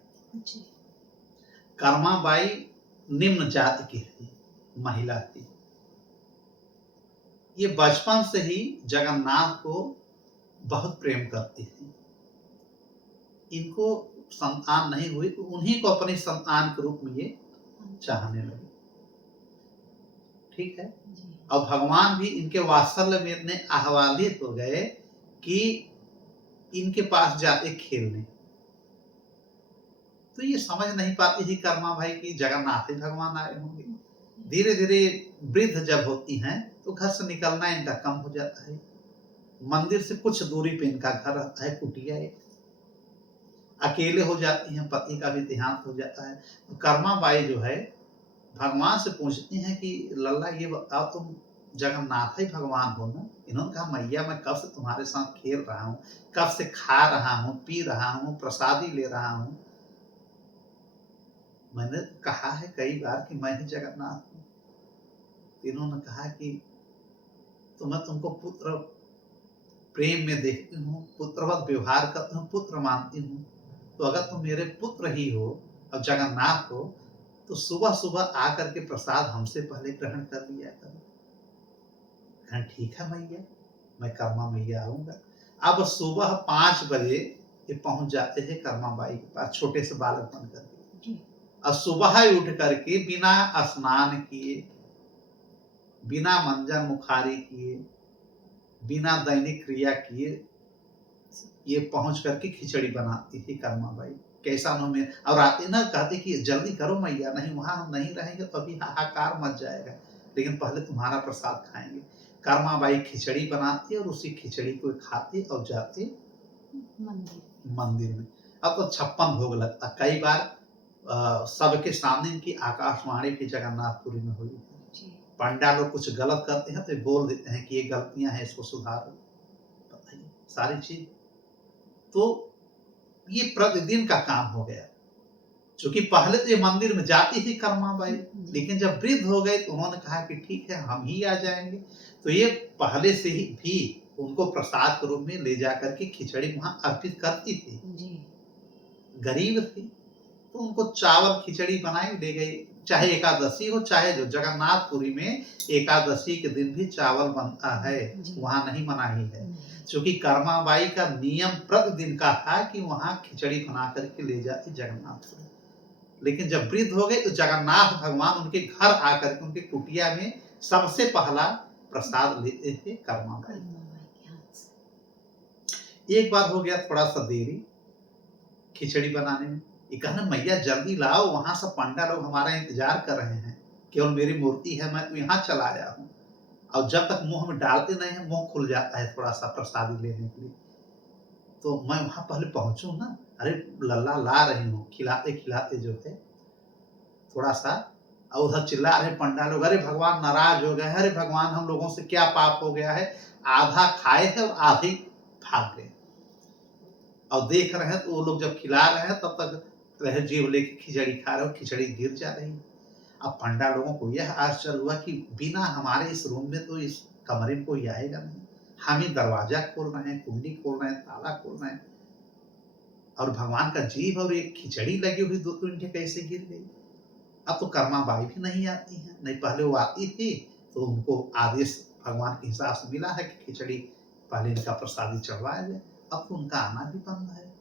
कर्माबाई निम्न जाति की है, महिला थी। ये बचपन से ही जगन्नाथ को बहुत प्रेम करती थी। इनको संतान नहीं हुई तो उन्हीं को अपनी संतान के रूप में ये चाहने लगी। ठीक है। और भगवान भी इनके वात्सल्य में इतने आह्लादित हो गए कि इनके पास जाते खेलने। तो ये समझ नहीं पाती थी कर्मा भाई की जगन्नाथ ही भगवान आए होंगे। धीरे धीरे वृद्ध जब होती हैं तो घर से निकलना इनका कम हो जाता है। मंदिर से कुछ दूरी पे इनका घर रहता है, कुटिया एक। अकेले हो जाती हैं, पति का भी देहांत हो जाता है। तो कर्मा बाई जो है भगवान से पूछती हैं कि लल्ला ये बताओ तुम जगन्नाथ ही भगवान हो ना। इन्होंने कहा मैया मैं कब से तुम्हारे साथ खेल रहा हूँ, कब से खा रहा हूँ, पी रहा हूँ, प्रसादी ले रहा हूँ। मैंने कहा है कई बार कि मैं ही जगन्नाथ हूँ। इन्होंने कहा कि तो मैं तुमको पुत्र प्रेम में देखती हूँ, पुत्रवत व्यवहार करती हूँ, पुत्र मानती हूँ। तो अगर तुम मेरे पुत्र ही हो और जगन्नाथ हो तो सुबह सुबह आकर के प्रसाद हमसे पहले ग्रहण कर लिया करो। ठीक है मैया, मैं कर्मा मैया आऊंगा। अब सुबह 5 बजे ये पहुंच जाते हैं कर्मा बाई के पास, छोटे से बालक बन करके। और सुबह ही उठ करके बिना स्नान किए, बिना मंजन मुखारी किए, बिना दैनिक क्रिया किए ये पहुंच करके खिचड़ी बनाती थी कर्माबाई। कैसा उन्होंने, और आते ना कहते कि जल्दी करो मैया, नहीं वहां हम नहीं रहेंगे तो अभी हाहाकार मच जाएगा, लेकिन पहले तुम्हारा प्रसाद खाएंगे। कर्माबाई खिचड़ी बनाती और उसी खिचड़ी को खाते और जाते मंदिर में। अब तो 56 भोग लगता। कई बार सबके सामने इनकी आकाशवाणी भी जगन्नाथपुरी में हुई है। पंडा लोग कुछ गलत करते हैं तो बोल देते हैं कि ये गलतियां हैं, इसको सुधारो। बताइए सारी चीज। तो ये प्रतिदिन का काम हो गया। क्योंकि पहले तो ये मंदिर में जाती थी कर्माबाई, लेकिन जब वृद्ध हो गए तो उन्होंने कहा कि ठीक है हम ही आ जाएंगे। तो ये पहले से ही भी उनको प्रसाद के रूप में ले जाकर के खिचड़ी वहां अर्पित करती थी। गरीब थी तो उनको चावल खिचड़ी बनाई ले गई। चाहे एकादशी हो, चाहे जो जगन्नाथपुरी में एकादशी के दिन भी चावल बनता है, वहां नहीं मनाही है। क्योंकि कर्माबाई का नियम प्रतिदिन का था कि वहां खिचड़ी बना करके ले जाती जगन्नाथपुरी। लेकिन जब वृद्ध हो गए तो जगन्नाथ भगवान उनके घर आकर के उनके कुटिया में सबसे पहला प्रसाद लेते थे कर्माबाई। एक बार हो गया थोड़ा सा देरी खिचड़ी बनाने में। ये कहना मैया जल्दी लाओ, वहां सब पंडा लोग हमारा इंतजार कर रहे हैं, केवल मेरी मूर्ति है, मैं तो यहाँ चला आया हूँ। और जब तक मुंह में डालते नहीं है मुंह खुल जाता है थोड़ा सा प्रसादी लेने के लिए। तो मैं वहां पहले पहुंचू ना, अरे लल्ला ला रही हूँ, खिलाते खिलाते जो है थोड़ा सा। और उधर चिल्ला रहे पंडा लोग, अरे भगवान नाराज हो गए, अरे भगवान हम लोगों से क्या पाप हो गया है। आधा खाए थे और आधे भाग गए। और देख रहे हैं तो वो लोग जब खिला रहे हैं तब तक रहे जीव लेके खिचड़ी खा रहे हो, खिचड़ी गिर जा रही है। अब पंडा लोगों को यह आश्चर्य हुआ कि बिना हमारे इस रूम में तो इस कमरे में कोई आएगा नहीं, हम ही दरवाजा खोल रहे हैं, कुंडी खोल रहे हैं, ताला खोल रहे हैं, और भगवान का जीव और एक खिचड़ी लगी हुई 2 ईंटें कैसे गिर गई। अब तो कर्माबाई भी नहीं आती है, नहीं पहले वो आती थी तो उनको आदेश भगवान के हिसाब से मिला है कि खिचड़ी पहले इनका प्रसादी चढ़वाया जाए। अब तो उनका आना भी बंद है।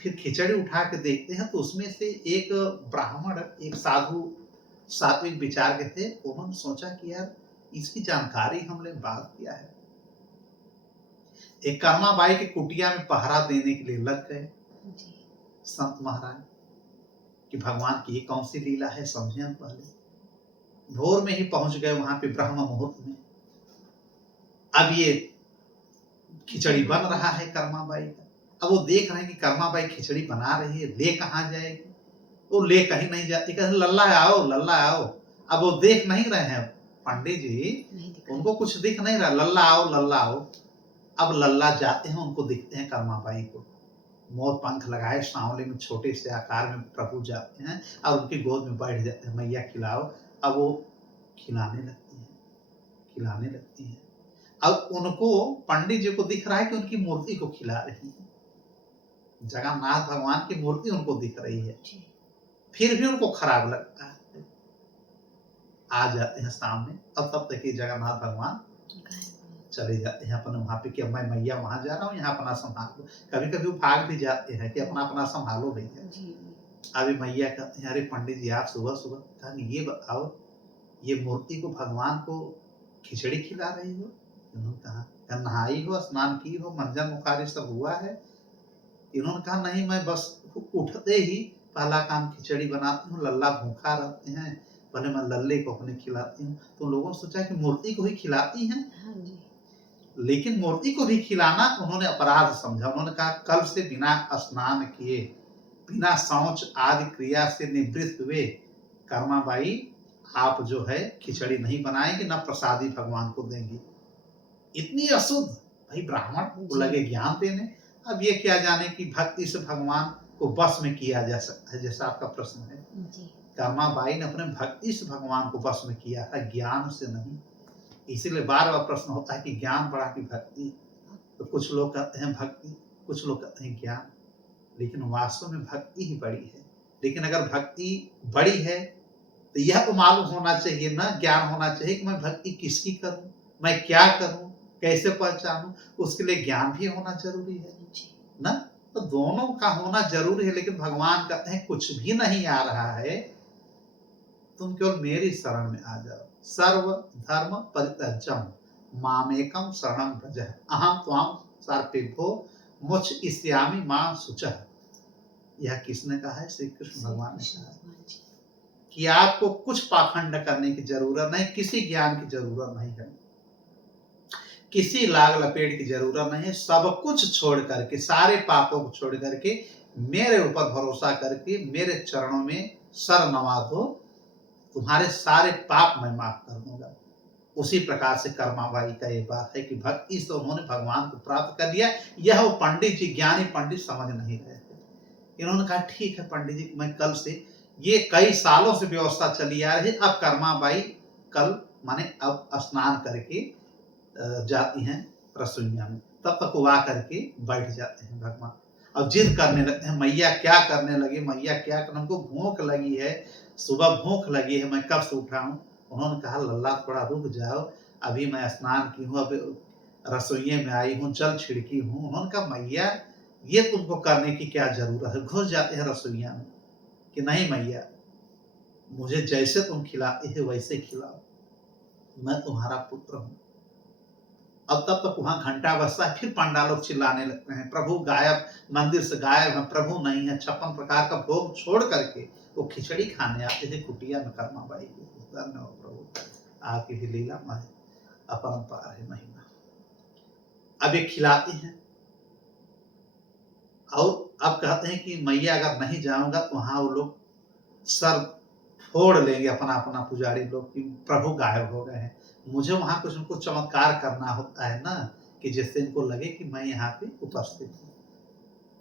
फिर खिचड़ी उठा के देखते हैं तो उसमें से एक ब्राह्मण, एक साधु सात्विक विचार के थे, उन्होंने सोचा कि यार इसकी जानकारी हमने बात किया है। एक कर्माबाई के कुटिया में पहरा देने के लिए लग गए संत महाराज कि भगवान की ये कौन सी लीला है, समझे हम पहले। भोर में ही पहुंच गए वहां पे ब्रह्म मुहूर्त में। अब ये खिचड़ी बन रहा है कर्माबाई का। अब वो देख रहे हैं कि कर्माबाई खिचड़ी बना रही है, ले कहाँ जाएगी। वो ले कहीं नहीं जाती, कहते लल्ला आओ लल्ला आओ। अब वो देख नहीं रहे हैं पंडित जी, उनको कुछ दिख नहीं रहा, लल्ला आओ लल्ला आओ। अब लल्ला जाते हैं, उनको दिखते हैं कर्माबाई को, मोर पंख लगाए सांवले में छोटे से आकार में प्रभु जाते हैं और उनकी गोद में बैठ जाते हैं, मैया खिलाओ। अब वो खिलाने लगती हैं, खिलाने लगती हैं। अब उनको पंडित जी को दिख रहा है कि उनकी मूर्ति को खिला रही है, जगन्नाथ भगवान की मूर्ति उनको दिख रही है। फिर भी उनको खराब लगता है। आ जाते हैं सामने, अब तब तक जगन्नाथ भगवान चले जाते हैं अपने वहां पे कि मैं मैया वहां जा रहा हूँ, यहाँ अपना संभालो। कभी कभी वो भाग भी जाते हैं कि अपना अपना संभालो भैया। अभी मैया कहते हैं, अरे पंडित जी आप सुबह सुबह कहा ये बताओ, ये मूर्ति को भगवान को खिचड़ी खिला रही हो। उन्होंने कहा नहाई हो, स्नान की हो, मंजन मुखारी सब हुआ है। इन्होंने कहा नहीं, मैं बस उठते ही पहला काम खिचड़ी बनाती हूँ, लल्ला भूखा रहते हैं, पहले मैं लल्ले को अपने खिलाती हूँ। तो लोगों ने सोचा कि मूर्ति को ही खिलाती हैं। लेकिन मूर्ति को भी खिलाना उन्होंने अपराध समझा। उन्होंने कहा कल से बिना स्नान किए, बिना शौच आदि क्रिया से निवृत्त हुए कर्माबाई आप जो है खिचड़ी नहीं बनाएंगे, न प्रसादी भगवान को देंगी। इतनी अशुद्ध। भाई ब्राह्मण को लगे ज्ञान देने। अब ये क्या जाने कि भक्ति से भगवान को बस में किया जा सकता है, जैसा आपका प्रश्न है। कर्माबाई ने अपने भक्ति से भगवान को बस में किया था, ज्ञान से नहीं। इसीलिए बार बार प्रश्न होता है कि ज्ञान बड़ा कि भक्ति। तो कुछ लोग कहते हैं भक्ति, कुछ लोग कहते हैं ज्ञान, लेकिन वास्तव में भक्ति ही बड़ी है। लेकिन अगर भक्ति बड़ी है तो यह तो मालूम होना चाहिए ना, ज्ञान होना चाहिए कि मैं भक्ति किसकी करूं, मैं क्या करूं, कैसे पहचानूं। उसके लिए ज्ञान भी होना जरूरी है ना। तो दोनों का होना जरूरी है। लेकिन भगवान कहते हैं कुछ भी नहीं आ रहा है, तुम केवल मेरी शरण में आ जाओ। सर्व धर्म परित्यज्यम मामेकम शरणं व्रज, अहम त्वां सर्पेभ्यो मुझ इस्यामी मां शुचः। यह किसने कहा है? श्री कृष्ण भगवान ने कहा कि आपको कुछ पाखंड करने की जरूरत नहीं, किसी ज्ञान की जरूरत नहीं है, किसी लाग लपेट की जरूरत नहीं है। सब कुछ छोड़ करके, सारे पापों को छोड़ करके मेरे ऊपर भरोसा करके मेरे चरणों में सर नवा दो, तुम्हारे सारे पाप मैं माफ कर दूंगा। उसी प्रकार से कर्माबाई का ये बात है कि भक्ति से उन्होंने भगवान को प्राप्त कर लिया। यह वो पंडित जी, ज्ञानी पंडित समझ नहीं रहे थे। इन्होंने कहा ठीक है पंडित जी, मैं कल से, ये कई सालों से व्यवस्था चली आ रही है, अब कर्माबाई कल माने अब स्नान करके जाती हैं रसोईया में, तब तक वो आ करके बैठ जाते हैं भगवान। अब जिद करने लगते हैं, मैया क्या करने लगी, मैया क्या करने, हमको भूख लगी है, सुबह भूख लगी है, मैं कब से उठा हूँ। उन्होंने कहा लल्ला थोड़ा रुक जाओ, अभी मैं स्नान की हूँ, अभी रसोइये में आई हूँ, जल छिड़की हूँ। उन्होंने कहा मैया ये तुमको करने की क्या जरूरत है। घुस जाते हैं रसोइया में कि नहीं मैया, मुझे जैसे तुम खिलाते हो वैसे खिलाओ, मैं तुम्हारा पुत्र हूँ। अब तब तक वहां घंटा बजता है, फिर पंडा लोग चिल्लाने लगते हैं प्रभु गायब, मंदिर से गायब है, प्रभु नहीं है। 56 प्रकार का भोग छोड़ करके वो खिचड़ी खाने आते थे कुटिया में कर्माबाई के। प्रभु आपकी भी लीला में अपरंपार है महिमा। अब ये खिलाते हैं और अब कहते हैं कि मैया अगर नहीं जाऊंगा तो वहां वो लोग सर फोड़ लेंगे अपना अपना पुजारी लोग कि प्रभु गायब हो गए हैं। मुझे वहां कुछ उनको चमत्कार करना होता है ना, कि जिससे इनको लगे कि मैं यहाँ पे उपस्थित हूँ।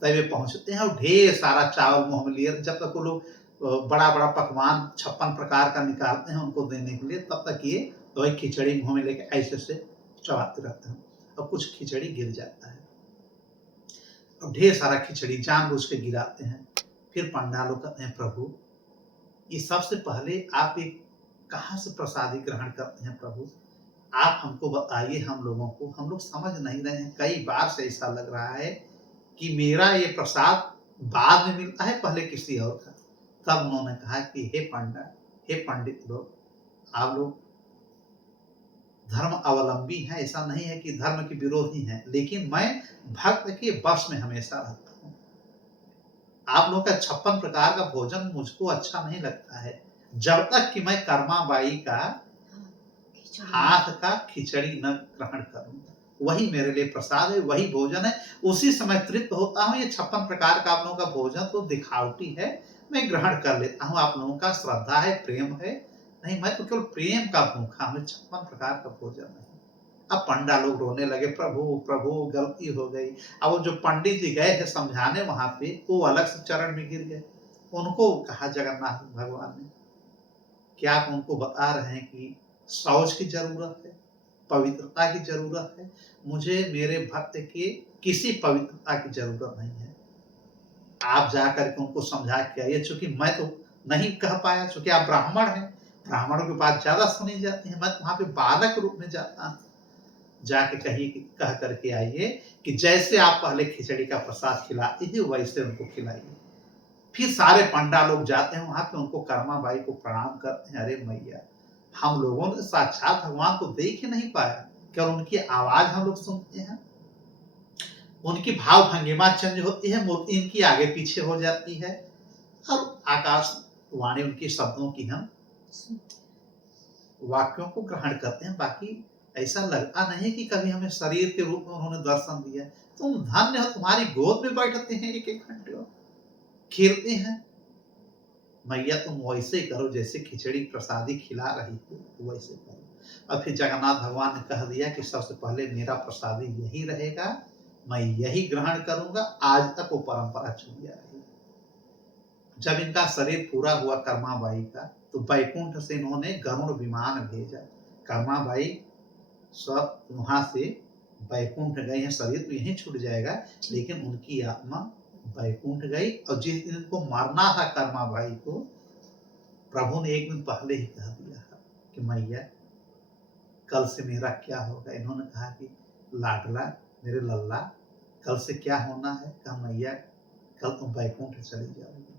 तब वे पहुंचते हैं और ढेर सारा चावल मुंह में लिए, जब तक वो लोग बड़ा बड़ा पकवान 56 प्रकार का निकालते हैं उनको देने के लिए, तब तक ये वही खिचड़ी मुंह में लेके ऐसे से चबाते रहते हैं और कुछ खिचड़ी गिर जाता है। और ढेर सारा खिचड़ी जानबूझ के गिराते हैं। फिर पंडा लोग कहते हैं प्रभु ये सबसे पहले आप एक कहाँ से प्रसादी ग्रहण करते हैं प्रभु, आप हमको बताइए, हम लोगों को, हम लोग समझ नहीं रहे हैं। कई बार से ऐसा लग रहा है कि मेरा ये प्रसाद बाद में मिलता है, पहले किसी और का। तब उन्होंने कहा कि हे पंडा, हे पंडित लोग, आप लोग धर्म अवलंबी हैं, ऐसा नहीं है कि धर्म के विरोधी हैं, लेकिन मैं भक्त के बस में हमेशा रहता हूँ। आप लोगों का 56 प्रकार का भोजन मुझको अच्छा नहीं लगता है, जब तक कि मैं कर्माबाई का हाथ का खिचड़ी न ग्रहण करूं। वही मेरे लिए प्रसाद है, वही भोजन है, उसी समय तृप्त होता हूँ। ये 56 प्रकार का आप लोगों का भोजन तो दिखावटी है, मैं ग्रहण कर लेता हूँ। आप लोगों का श्रद्धा है, प्रेम है, नहीं मैं तो केवल प्रेम का भूखा हूँ, 56 प्रकार का भोजन नहीं। अब पंडा लोग रोने लगे, प्रभु प्रभु गलती हो गई। अब वो जो पंडित जी गए थे समझाने वहां पे, वो अलग से चरण में गिर गए। उनको कहा जगन्नाथ भगवान ने, क्या आप उनको बता रहे हैं कि शौच की जरूरत है, पवित्रता की जरूरत है, मुझे मेरे भक्त के किसी पवित्रता की जरूरत नहीं है। आप जाकर के उनको समझा के आइए। चूंकि मैं तो नहीं कह पाया, चूंकि आप ब्राह्मण हैं, ब्राह्मणों की बात ज्यादा सुनी जाती है, मैं वहां पे बालक रूप में जाता हूँ। जाके कहिए, कह करके आइए कि जैसे आप पहले खिचड़ी का प्रसाद खिलाते थे वैसे उनको खिलाइए। फिर सारे पंडा लोग जाते हैं वहां पे, उनको कर्माबाई को प्रणाम करते हैं। अरे मैया, हम लोगों ने साक्षात भगवान को देख ही नहीं पाया, केवल उनकी आवाज हम लोग सुनते हैं, उनकी भाव भंगिमा चेंज होती है, मूर्ति इनकी आगे पीछे हो जाती है और आकाश वाणी उनकी शब्दों की हम वाक्यों को ग्रहण करते हैं। बाकी ऐसा लगता नहीं कि कभी हमें शरीर के रूप में उन्होंने दर्शन दिया। तुम धन्य हो, तुम्हारी गोद में बैठते हैं एक एक घंटे, खेलते हैं। मैया तुम वैसे करो जैसे खिचड़ी प्रसादी खिला रही हो, वैसे करो। और फिर जगन्नाथ भगवान ने कह दिया कि सबसे पहले मेरा प्रसादी यही रहेगा, मैं यही ग्रहण करूंगा। आज तक वो परंपरा चली आ रही। जब इनका शरीर पूरा हुआ कर्माबाई का, तो बैकुंठ से इन्होंने गरुड़ विमान भेजा। कर्माबाई सब वहां से बैकुंठ गए हैं, शरीर तो यहीं छूट जाएगा, लेकिन उनकी आत्मा बैकुंठ गई। और जिस दिन को मरना था कर्माबाई को, प्रभु ने एक दिन पहले ही कह दिया कि मैया कल से मेरा क्या होगा। इन्होंने कहा कि लाडला मेरे लल्ला, कल से क्या होना है। कहा मैया कल तुम बैकुंठ चली जाओगी।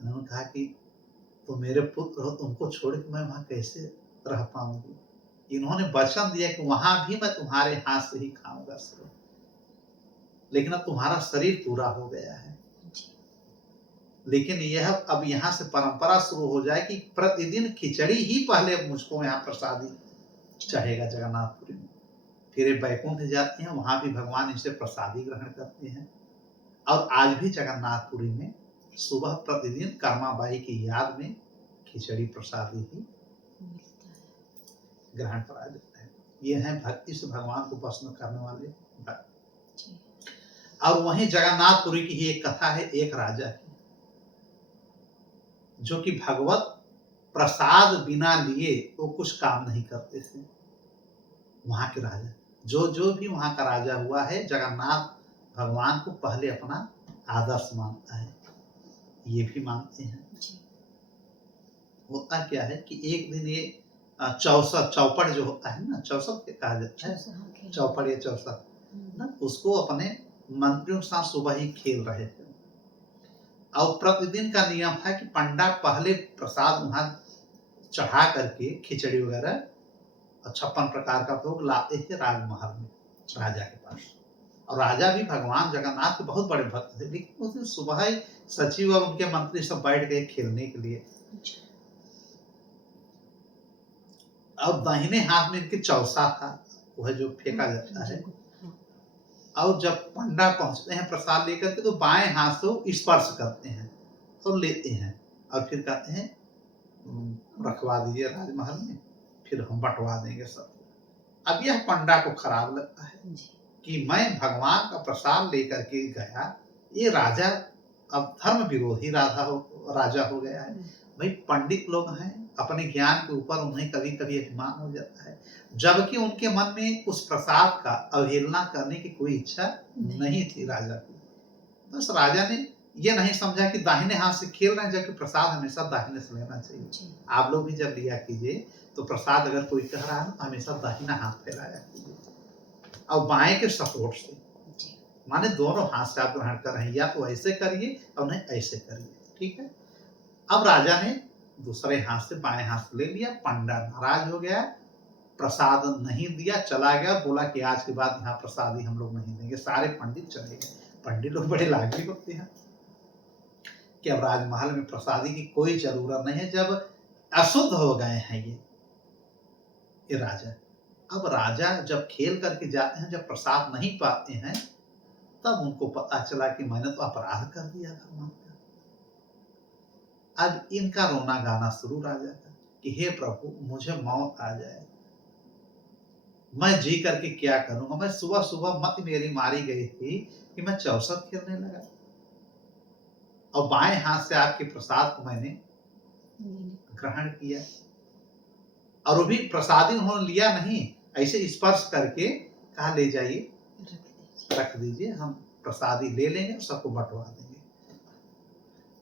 इन्होंने कहा कि तुम मेरे पुत्र हो, तुमको छोड़ के मैं वहां कैसे रह पाऊंगी। इन्होंने वचन दिया कि वहां भी मैं तुम्हारे हाथ से ही खाऊंगा। लेकिन अब तुम्हारा शरीर पूरा हो गया है। लेकिन यह अब यहाँ से परंपरा शुरू हो जाए कि प्रतिदिन खिचड़ी ही पहले मुझको यहाँ प्रसादी चढ़ेगा जगन्नाथपुरी में। फिर ये बैकुंठ जाते हैं, वहां भी भगवान इनसे प्रसादी ग्रहण करते हैं। और आज भी जगन्नाथपुरी में सुबह प्रतिदिन कर्माबाई की याद में खिचड़ी प्रसादी ही ग्रहण करा जाता है। ये है भक्ति से भगवान को प्रसन्न करने वाले भक्त। और वहीं जगन्नाथपुरी की ही एक कथा है, एक राजा की, जो कि भगवत प्रसाद बिना लिए वो कुछ काम नहीं करते थे। वहां के राजा जो भी वहां का राजा हुआ है, जगन्नाथ भगवान को पहले अपना आदर्श मानता है, ये भी मानते हैं। होता क्या है कि एक दिन ये चौपड़ जो होता है ना, चौसठ कहा जाता है, चौपड़ या चौसठ ना, उसको अपने मंत्रियों के साथ सुबह ही खेल रहे थे। और प्रतिदिन का नियम है कि पंडा पहले प्रसाद वहां चढ़ा करके खिचड़ी वगैरह और 56 प्रकार का भोग लाते थे राजमहल में राजा के पास। और राजा भी भगवान जगन्नाथ के बहुत बड़े भक्त थे, लेकिन उस दिन सुबह ही सचिव और उनके मंत्री सब बैठ गए खेलने के लिए। और दाहिने हाथ में इनके चौसा था, वह जो फेंका जाता है। और जब पंडा पहुंचते हैं प्रसाद लेकर के, तो बाएं हाथ से स्पर्श करते हैं तो लेते हैं और फिर कहते हैं रखवा दीजिए राजमहल में, फिर हम बंटवा देंगे सब। अब यह पंडा को खराब लगता है कि मैं भगवान का प्रसाद लेकर के गया, ये राजा अब धर्म विरोधी राजा हो गया है। भाई पंडित लोग हैं, अपने ज्ञान के ऊपर उन्हें कभी कभी अभिमान हो जाता है, जबकि उनके मन में उस प्रसाद का अवहेलना करने की कोई इच्छा नहीं थी राजा की। बस राजा ने ये नहीं समझा कि दाहिने हाथ से खेल रहे हैं, जबकि प्रसाद हमेशा दाहिने से लेना चाहिए। आप लोग भी जब लिया कीजिए तो प्रसाद अगर कोई कह रहा है तो हमेशा दाहिना हाथ फैलाया कीजिए और बाएं के सपोर्ट से, माने दोनों हाथ से आप ग्रहण कर रहे हैं, या तो ऐसे करिए और नहीं ऐसे करिए, ठीक है। अब राजा ने दूसरे हाथ से बाएं हाथ से ले लिया, पंडा नाराज हो गया, प्रसाद नहीं दिया, चला गया, बोला कि आज के बाद यहाँ प्रसादी हम लोग नहीं देंगे। सारे पंडित चले गए। पंडित लोग बड़े लागी होते हैं कि अब राजमहल में प्रसादी की कोई जरूरत नहीं है, जब अशुद्ध हो गए हैं ये राजा। अब राजा जब खेल करके जाते हैं, जब प्रसाद नहीं पाते हैं, तब उनको पता चला कि मैंने तो अपराध कर दिया भगवान का। अब इनका रोना गाना शुरू राजा का कि हे प्रभु, मुझे मौत आ जाए, मैं जी करके क्या करूंगा। मैं सुबह सुबह मत मेरी मारी गई थी कि मैं चौसठ खेलने लगा, और बाएं हाथ से आपके प्रसाद को मैंने ग्रहण किया, और वो भी प्रसादी उन्होंने लिया नहीं, ऐसे स्पर्श करके कहा ले जाइए, रख दीजिए, हम प्रसादी ले लेंगे और सबको बंटवा देंगे।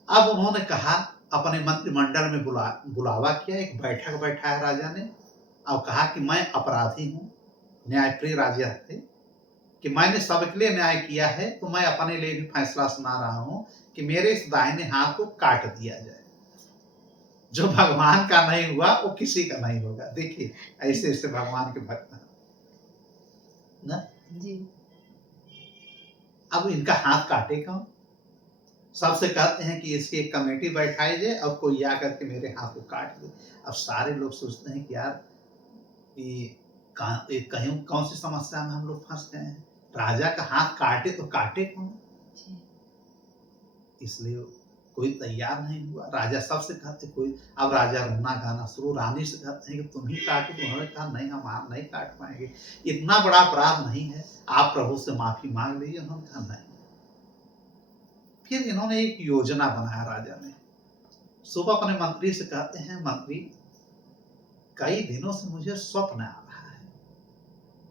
अब उन्होंने कहा, अपने मंत्रिमंडल में बुलावा किया, एक बैठक बैठाया राजा ने, और कहा कि मैं अपराधी हूँ, न्यायप्रिय राजा थे, कि मैंने सबके लिए न्याय किया है, तो मैं अपने लिए भी फैसला सुना रहा हूँ कि मेरे इस दाहिने हाथ को काट दिया जाए। जो भगवान का नहीं हुआ वो किसी का नहीं होगा। देखिए ऐसे ऐसे भगवान के भक्त ना जी। अब इनका हाथ काटे कौन? सबसे कहते हैं कि इसकी एक कमेटी बैठाई जाए और कोई आकर के मेरे हाथ को काट दे। अब सारे लोग सोचते हैं कि यार ये कहीं कौन सी समस्या में हम लोग फंस गए हैं, राजा का हाथ काटे तो काटे कौन? इसलिए कोई तैयार नहीं हुआ। राजा सबसे कहते कोई, अब राजा रोना गाना शुरू, रानी से कहते हैं कि तुम ही काटो, तो उन्होंने कहा नहीं, हम आप नहीं काट पाएंगे, इतना बड़ा अपराध नहीं है, आप प्रभु से माफी मांग लीजिए। उन्होंने कहा नहीं। फिर इन्होंने एक योजना बनाया राजा ने। सुबह अपने मंत्री से कहते हैं, मंत्री कई दिनों से मुझे स्वप्न आ रहा है,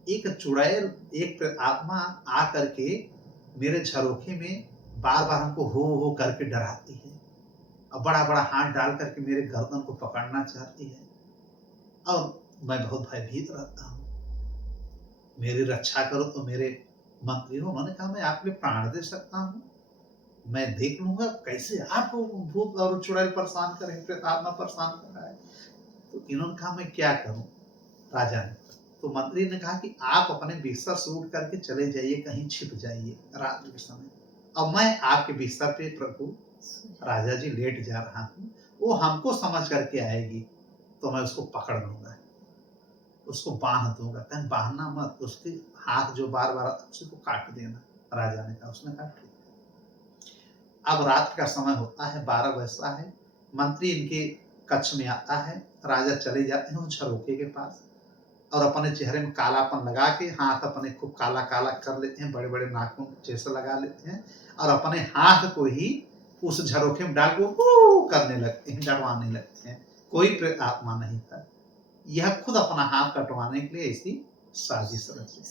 एक चुड़ैल, एक आत्मा आ करके मेरे झरोखे में बार बार हमको हो करके डराती है, और बड़ा बड़ा हाथ डाल करके मेरे गर्दन को पकड़ना चाहती है, और मैं बहुत भयभीत रहता हूँ, मेरी रक्षा करो। तो मेरे मंत्री हो, उन्होंने कहा मैं आपके लिए प्राण दे सकता हूँ, मैं देख लूंगा कैसे आपको भूत और चुड़ैल परेशान करे, प्रेत आत्मा परेशान कर रहा है। तो इन्होंने कहा मैं क्या करूं? राजा ने तो मंत्री ने कहा कि आप अपने बिस्तर से उठ करके चले जाइए, कहीं छिप जाइए रात्रि के समय, और मैं आपके बिस्तर पे प्रभु राजा जी लेट जा रहा हूँ, वो हमको समझ करके आएगी तो मैं उसको पकड़ लूंगा, उसको बांध दूंगा। कहीं बांधना मत, उसके हाथ जो बार बार उसी को काट देना। राजा ने कहा, उसने कहा ठीक है। अब रात का समय होता है, 12 बजता है, मंत्री इनके कक्ष में आता है, राजा चले जाते हैं उस झरोखे के पास और अपने चेहरे में कालापन लगा के हाथ अपने खूब काला काला कर लेते हैं, बड़े बड़े नाखून जैसे लगा लेते हैं और अपने हाथ को ही उस झरोखे में डाल को करने लगते हैं, डरवाने लगते हैं। कोई प्रेत आत्मा नहीं था, यह खुद अपना हाथ कटवाने के लिए ऐसी साजिश रची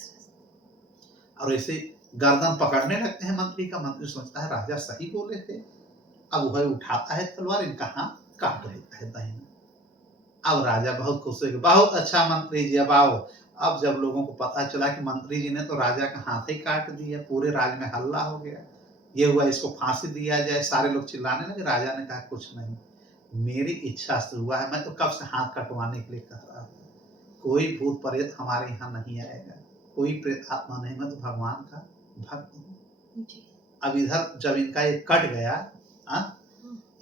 और ऐसे गर्दन पकड़ने लगते हैं मंत्री का। मंत्री सोचता है राजा सही बोले थे। अब वह उठाता है तलवार, इनका हाथ काट लेता है दाहिना। अब राजा बहुत खुश हो, बहुत अच्छा मंत्री जी, अब आओ। अब जब लोगों को पता चला कि मंत्री जी ने तो राजा का हाथ ही काट दिया, पूरे राज में हल्ला हो गया, ये हुआ इसको फांसी दिया जाए। सारे लोग चिल्लाने लगे। राजा ने कहा कुछ नहीं, मेरी इच्छा से हुआ है, मैं तो कब से हाथ कटवाने के लिए कह रहा हूँ। कोई भूत प्रेत हमारे यहाँ नहीं आएगा, कोई प्रेत आत्मा नहीं, मैं तो भगवान का भक्त हूँ। अब इधर जब इनका ये कट गया,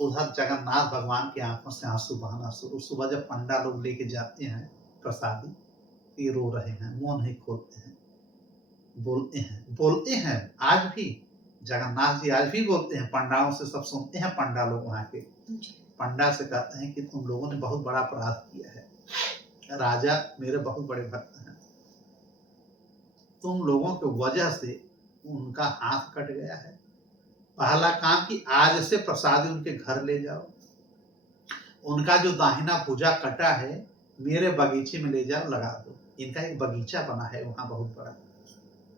उधर जगन्नाथ भगवान की आंखों से आंसू बहना शुरू। सुबह जब पंडा लोग लेके जाते हैं प्रसादी, ये रो रहे हैं, मुंह नहीं खोलते हैं, बोलते हैं आज भी। जगन्नाथ जी आज भी बोलते हैं, पंडाओं से सब सुनते हैं। पंडा लोग वहाँ के पंडा से कहते हैं कि तुम लोगों ने बहुत बड़ा अपराध किया है, राजा मेरे बहुत बड़े भक्त हैं, तुम लोगों की वजह से उनका हाथ कट गया है। पहला काम कि आज से प्रसादी उनके घर ले जाओ, उनका जो दाहिना भुजा कटा है मेरे बगीचे में ले जाओ, लगा दो। इनका एक बगीचा बना है वहां बहुत बड़ा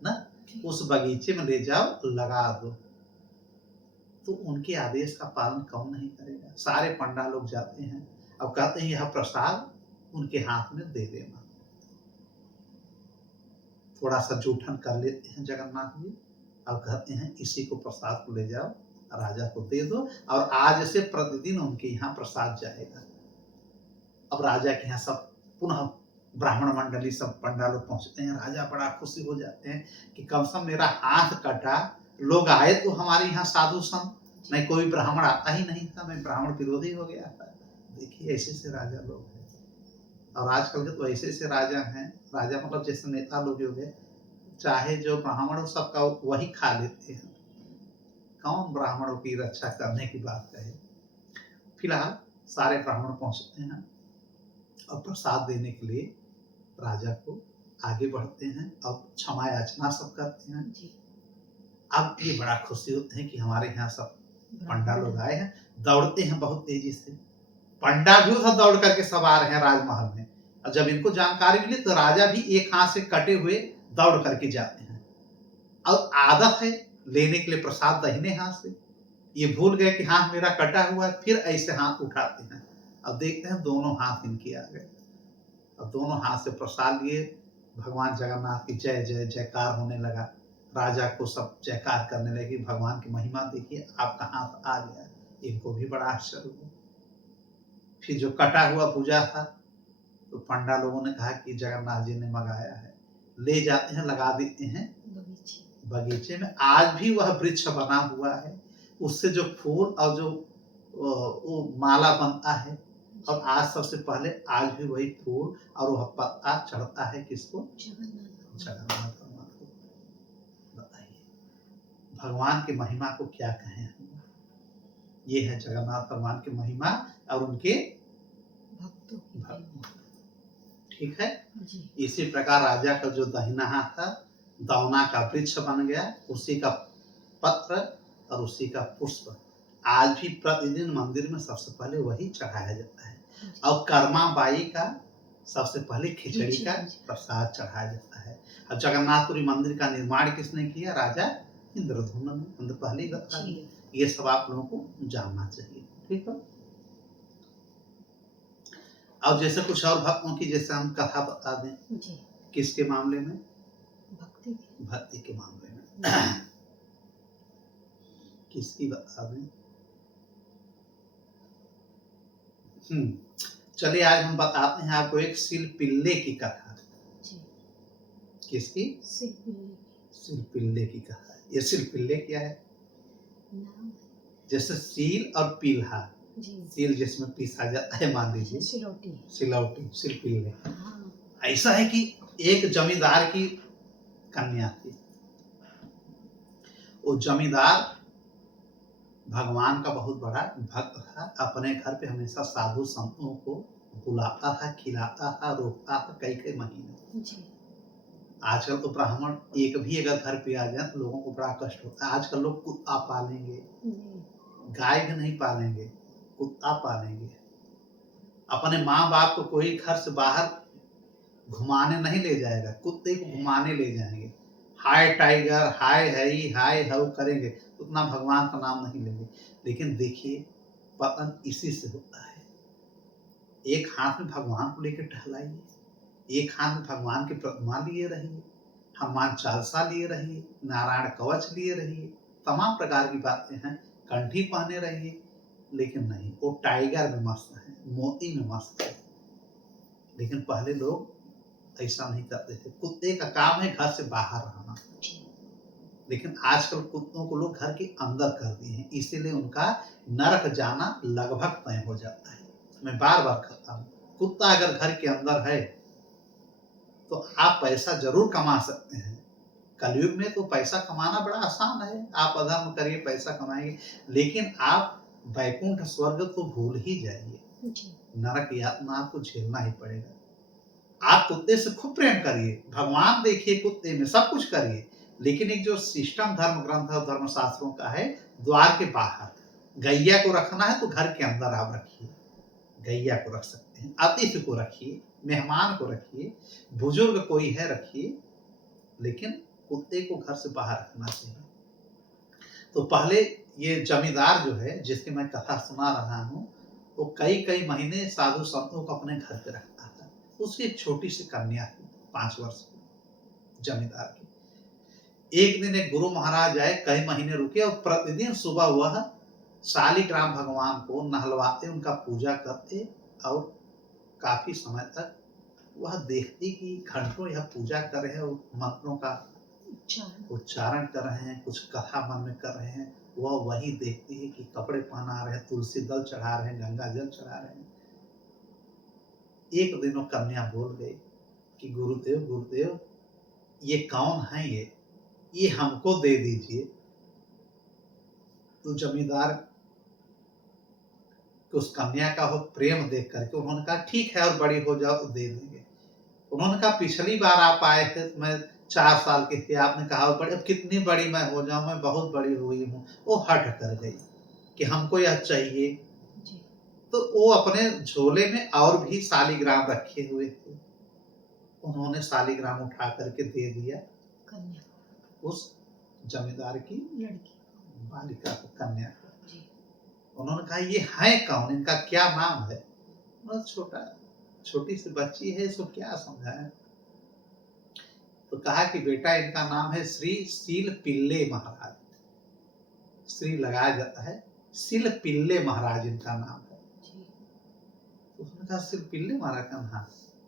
ना, उस बगीचे में ले जाओ, लगा दो। तो उनके आदेश का पालन कौन नहीं करेगा। सारे पंडा लोग जाते हैं, अब कहते हैं यह प्रसाद उनके हाथ में दे देना। थोड़ा सा जूठन कर लेते हैं जगन्नाथ जी, अब कहते हैं इसी को प्रसाद को ले जाओ, राजा को दे दो, और आज से प्रतिदिन उनके यहाँ प्रसाद जाएगा। अब राजा के यहाँ सब पुनः ब्राह्मण मंडली सब पंडा लोग पहुंचते हैं। राजा बड़ा खुशी हो जाते हैं कि कम से कम मेरा हाथ कटा, लोग आए तो हमारे यहाँ साधु संत, नहीं कोई ब्राह्मण आता ही नहीं था, मैं ब्राह्मण विरोधी हो गया था। देखिए ऐसे से राजा लोग हैं, और आजकल के तो ऐसे से राजा हैं। राजा मतलब जैसे नेता लोग हो गए, चाहे जो ब्राह्मण हो सबका वही खा लेते हैं, कौन ब्राह्मणों की रक्षा करने की बात कहे। फिलहाल सारे ब्राह्मण पहुंचते हैं और प्रसाद देने के लिए राजा को आगे बढ़ते हैं और क्षमा याचना सब करते हैं। अब ये बड़ा खुशी होते हैं कि हमारे यहाँ सब पंडा लोग आए हैं, दौड़ते हैं बहुत तेजी से। पंडा भी उधर दौड़ करके सब आ रहे हैं राजमहल में, और जब इनको जानकारी मिली तो राजा भी एक हाथ से कटे हुए दौड़ करके जाते हैं। और आदत है लेने के लिए प्रसाद दाहिने हाथ से, ये भूल गए कि हाथ मेरा कटा हुआ है, फिर ऐसे हाथ उठाते हैं। अब देखते हैं दोनों हाथ इनके आ गए, और दोनों हाथ से प्रसाद लिए। भगवान जगन्नाथ की जय जय जयकार होने लगा। राजा को सब जयकार करने लगे, भगवान की महिमा देखिए, आपका हाथ आ गया। इनको भी बड़ा आश्चर्य हुआ। फिर जो कटा हुआ भुजा था तो पंडा लोगों ने कहा कि जगन्नाथ जी ने मंगाया है, ले जाते हैं, लगा देते हैं बगीचे में। आज भी वह वृक्ष बना हुआ है, उससे जो फूल और जो वो माला बनता है, और आज सबसे पहले आज भी वही फूल और वह पत्ता चढ़ता है किसको, जगन्नाथ भगवान को। बताइए भगवान की महिमा को क्या कहें हम। ये है जगन्नाथ भगवान की महिमा और उनके भक्तों की। ठीक है जी। इसी प्रकार राजा का जो दाहिना हाथ था दौना का वृक्ष बन गया, उसी का पत्र और उसी का पुष्प आज भी प्रतिदिन मंदिर में सबसे पहले वही चढ़ाया जाता है। और कर्मा बाई का सबसे पहले खिचड़ी का प्रसाद चढ़ाया जाता है। और जगन्नाथपुरी मंदिर का निर्माण किसने किया, राजा इंद्रधुम्न ने। पहले ही बता दिया, ये सब आप लोगों को जानना चाहिए। ठीक है। और जैसे कुछ और भक्तों की जैसे हम कथा बता दें जी। किसके मामले में, भक्ति के मामले में किसकी बता दें। चलिए आज हम बताते हैं आपको एक सिलपिल्ले की कथा। किसकी? सिलपिल्ले सिलपिल्ले की कहा है। ये सिलपिल्ले क्या है? नाम जैसे सील और पील्हा, जी सील जिसमें पीसा जाता है मान लीजिए, सिलौटी। सिलौटी, सिलपिल्ले। हाँ ऐसा है कि एक जमींदार की कन्या थी। वो जमींदार भगवान का बहुत बड़ा भक्त था। अपने घर पे हमेशा साधु संतों को बुलाता था, खिलाता था, रोकता था कई कई महीने। जी आजकल तो ब्राह्मण एक भी अगर घर पे आ जाए तो लोगों को बड़ा कष्ट होता है। आजकल लोग कुत्ता पालेंगे, जी गाय भी नहीं पालेंगे, कुत्ता पालेंगे। अपने माँ बाप को कोई घर से बाहर घुमाने नहीं ले जाएगा, कुत्ते को घुमाने ले जाएंगे। हाय टाइगर, हाय हई, हाय हऊ करेंगे, उतना भगवान का नाम नहीं लेंगे। लेकिन देखिए पतन इसी से होता है। एक हाथ में भगवान को लेकर टहलाइए, एक हाथ में भगवान की प्रतिमा लिए रहिए, हनुमान चालीसा लिए रहिए, नारायण कवच लिए रहिए, तमाम प्रकार की बातें हैं, कंठी पहने रहिए। लेकिन नहीं, वो टाइगर में मस्त है, मोती में मस्त है। लेकिन पहले लोग ऐसा नहीं करते थे। कुत्ते का काम है घर से बाहर रहना, लेकिन आजकल कुत्तों को लोग घर के अंदर कर दिए हैं, इसीलिए उनका नरक जाना लगभग तय हो जाता है। मैं बार बार कहता हूँ, कुत्ता अगर घर के अंदर है तो आप पैसा जरूर कमा सकते हैं। कलयुग में तो पैसा कमाना बड़ा आसान है, आप अधर्म करिए पैसा कमाएंगे, लेकिन आप वैकुंठ स्वर्ग तो भूल ही जाइए, नरक यातना आपको झेलना ही पड़ेगा। आप कुत्ते से खूब प्रेम करिए, भगवान देखिए कुत्ते में, सब कुछ करिए, लेकिन एक जो सिस्टम धर्म ग्रंथ और धर्म शास्त्रों का है, द्वार के बाहर गैया को रखना है तो घर के अंदर आप रखिए। गैया को रख सकते हैं, अतिथि को रखिए, मेहमान को रखिए, बुजुर्ग कोई है रखिए, लेकिन कुत्ते को घर से बाहर रखना चाहिए। तो पहले ये जमींदार जो है जिसकी मैं कथा सुना रहा हूँ, वो कई कई महीने साधु संतों को अपने घर पे रखता था। उसकी एक छोटी सी कन्या थी, 5 वर्ष की, जमींदार की। एक दिन एक गुरु महाराज आए, कई महीने रुके और प्रतिदिन सुबह वह शालिग्राम भगवान को नहलवाते, उनका पूजा करते और काफी समय तक वह देखती कि घंटों यह पूजा कर रहे हैं और मंत्रों का उच्चारण कर रहे हैं, कुछ कथा मन में कर रहे हैं। वह वही देखती है कि कपड़े पहना रहे हैं, तुलसी दल चढ़ा रहे हैं, गंगा जल चढ़ा रहे हैं। एक दिन वो कन्या बोल गई कि गुरुदेव गुरुदेव, ये कौन है, ये हमको दे दीजिए। तो जमींदार कि उस कन्या का वो प्रेम देख करके उन्होंने कहा ठीक है, और बड़ी हो जाओ तो दे देंगे। उन्होंने कहा पिछली बार आप आए थे तो मैं 4 साल की थी, आपने कहा बड़ी, अब कितनी बड़ी मैं हो जाऊं, मैं बहुत बड़ी हुई हूँ। वो हट कर गई कि हमको यह चाहिए। तो वो अपने झोले में और भी शालिग्राम रखे हुए थे, उन्होंने शालिग्राम उठा करके दे दिया कन्या, उस जमींदार की लड़की, बालिका को, कन्या को। उन्होंने कहा ये है कौन, इनका क्या नाम है? छोटी सी बच्ची है, इसको क्या समझाएं? तो कहा कि बेटा इनका नाम है श्री सिलपिल्ले महाराज। श्री लगाया जाता है, सिलपिल्ले महाराज इनका नाम है। तो उसने कहा सिलपिल्ले महाराज का नाम।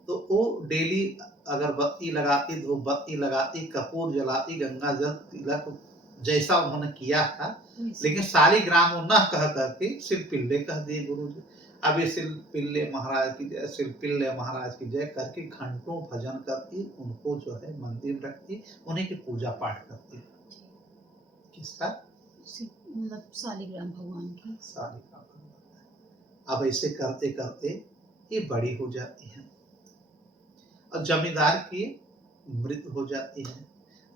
तो वो डेली अगरबत्ती लगाती, धूपबत्ती लगाती, कपूर जलाती, गंगा जल, तिलक, जैसा उन्होंने किया था। लेकिन शालिग्राम वो न कह करके सिलपिल्ले कह दिए गुरु जी। अब ये सिलपिल्ले महाराज की जय, सिलपिल्ले महाराज की जय करके घंटों भजन करती, उनको जो है मंदिर रखती, उन्हीं की पूजा पाठ करती। किसका? मतलब शालिग्राम भगवान की। शालिग्राम भगवान। अब ऐसे करते करते ये बड़ी हो जाती है और जमींदार की मृत्यु हो जाती है।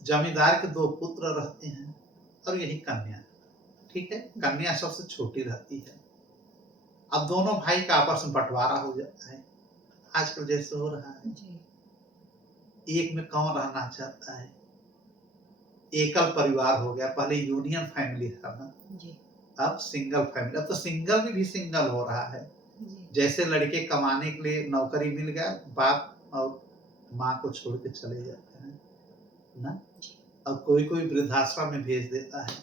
जमींदार के 2 पुत्र रहते हैं और यही कन्या, ठीक है, कन्या सबसे छोटी रहती है। अब दोनों भाई का आपस में बंटवारा हो जाता है, आजकल जैसे हो रहा है जी। एक में कौन रहना चाहता है, एकल परिवार हो गया, पहले यूनियन फैमिली था ना जी, अब सिंगल फैमिली। अब तो सिंगल भी सिंगल हो रहा है जी। जैसे लड़के कमाने के लिए नौकरी मिल गया, बाप और माँ को छोड़ के चले जाते हैं ना। अब कोई कोई वृद्धाश्रम में भेज देता है।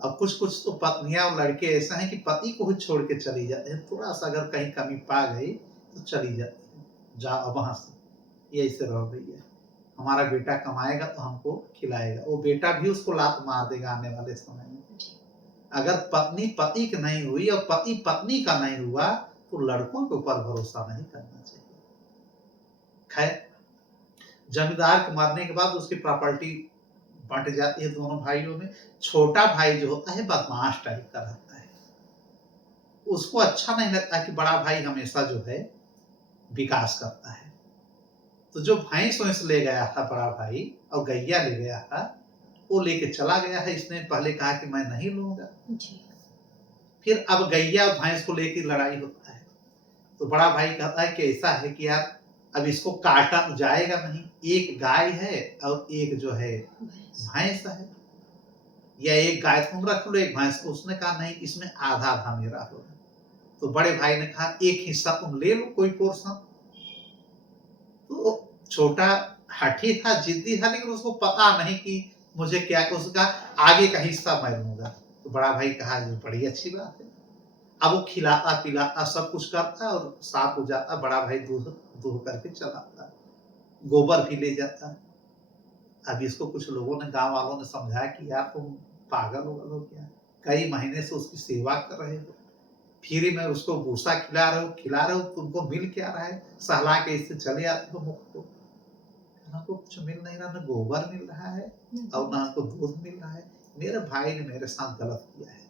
अब कुछ कुछ तो पत्नियां और लड़के ऐसा हैं कि पति को ही छोड़ के चली जाते हैं, थोड़ा सा अगर कहीं कमी पा गई तो चली जाती है, जाओ वहां से, ये ऐसे रह रही है। हमारा बेटा कमाएगा तो हमको खिलाएगा, वो बेटा भी उसको लात मार देगा आने वाले समय में। अगर पत्नी पति की नहीं हुई और पति पत्नी का नहीं हुआ तो लड़कों के ऊपर भरोसा नहीं करना चाहिए। खैर, जमींदार के मरने के बाद उसकी प्रॉपर्टी बंट जाती है दोनों भाइयों में। छोटा भाई जो होता है बदमाश टाइप का रहता है, उसको अच्छा नहीं लगता कि बड़ा भाई हमेशा जो है विकास करता है। तो जो भैंस वैंस ले गया था बड़ा भाई और गैया ले गया था, वो लेके चला गया है। इसने पहले कहा कि मैं नहीं लूंगा, फिर अब गैया और भैंस को लेकर लड़ाई होता है। तो बड़ा भाई कहता है कि ऐसा है कि यार अब इसको काटा तो जाएगा नहीं, एक गाय है और एक जो है भैंस है, या एक गाय तुम रख लो एक भैंस को। उसने कहा नहीं, इसमें आधा आधा मेरा होगा। तो बड़े भाई ने कहा एक हिस्सा तुम ले लो, कोई पोर्शन। तो छोटा हठी था, जिद्दी था, लेकिन उसको पता नहीं कि मुझे क्या, उसका आगे का हिस्सा मैं लूंगा। तो बड़ा भाई कहा बड़ी अच्छी बात है। अब वो खिलाता पिलाता सब कुछ करता और साफ हो जाता। बड़ा भाई दूध दूध करके चलाता, गोबर भी ले जाता। अब इसको कुछ लोगों ने, गांव वालों ने समझाया कि यार तुम पागल हो क्या, कई महीने से उसकी सेवा कर रहे हो, फ्री में उसको भूसा खिला रहे हो, तुमको मिल क्या रहा है? सहला के इससे चले आते हो मुख को। हमको कुछ मिल नहीं रहा, न गोबर मिल रहा है और न हमको दूध मिल रहा है। मेरे भाई ने मेरे साथ गलत किया है।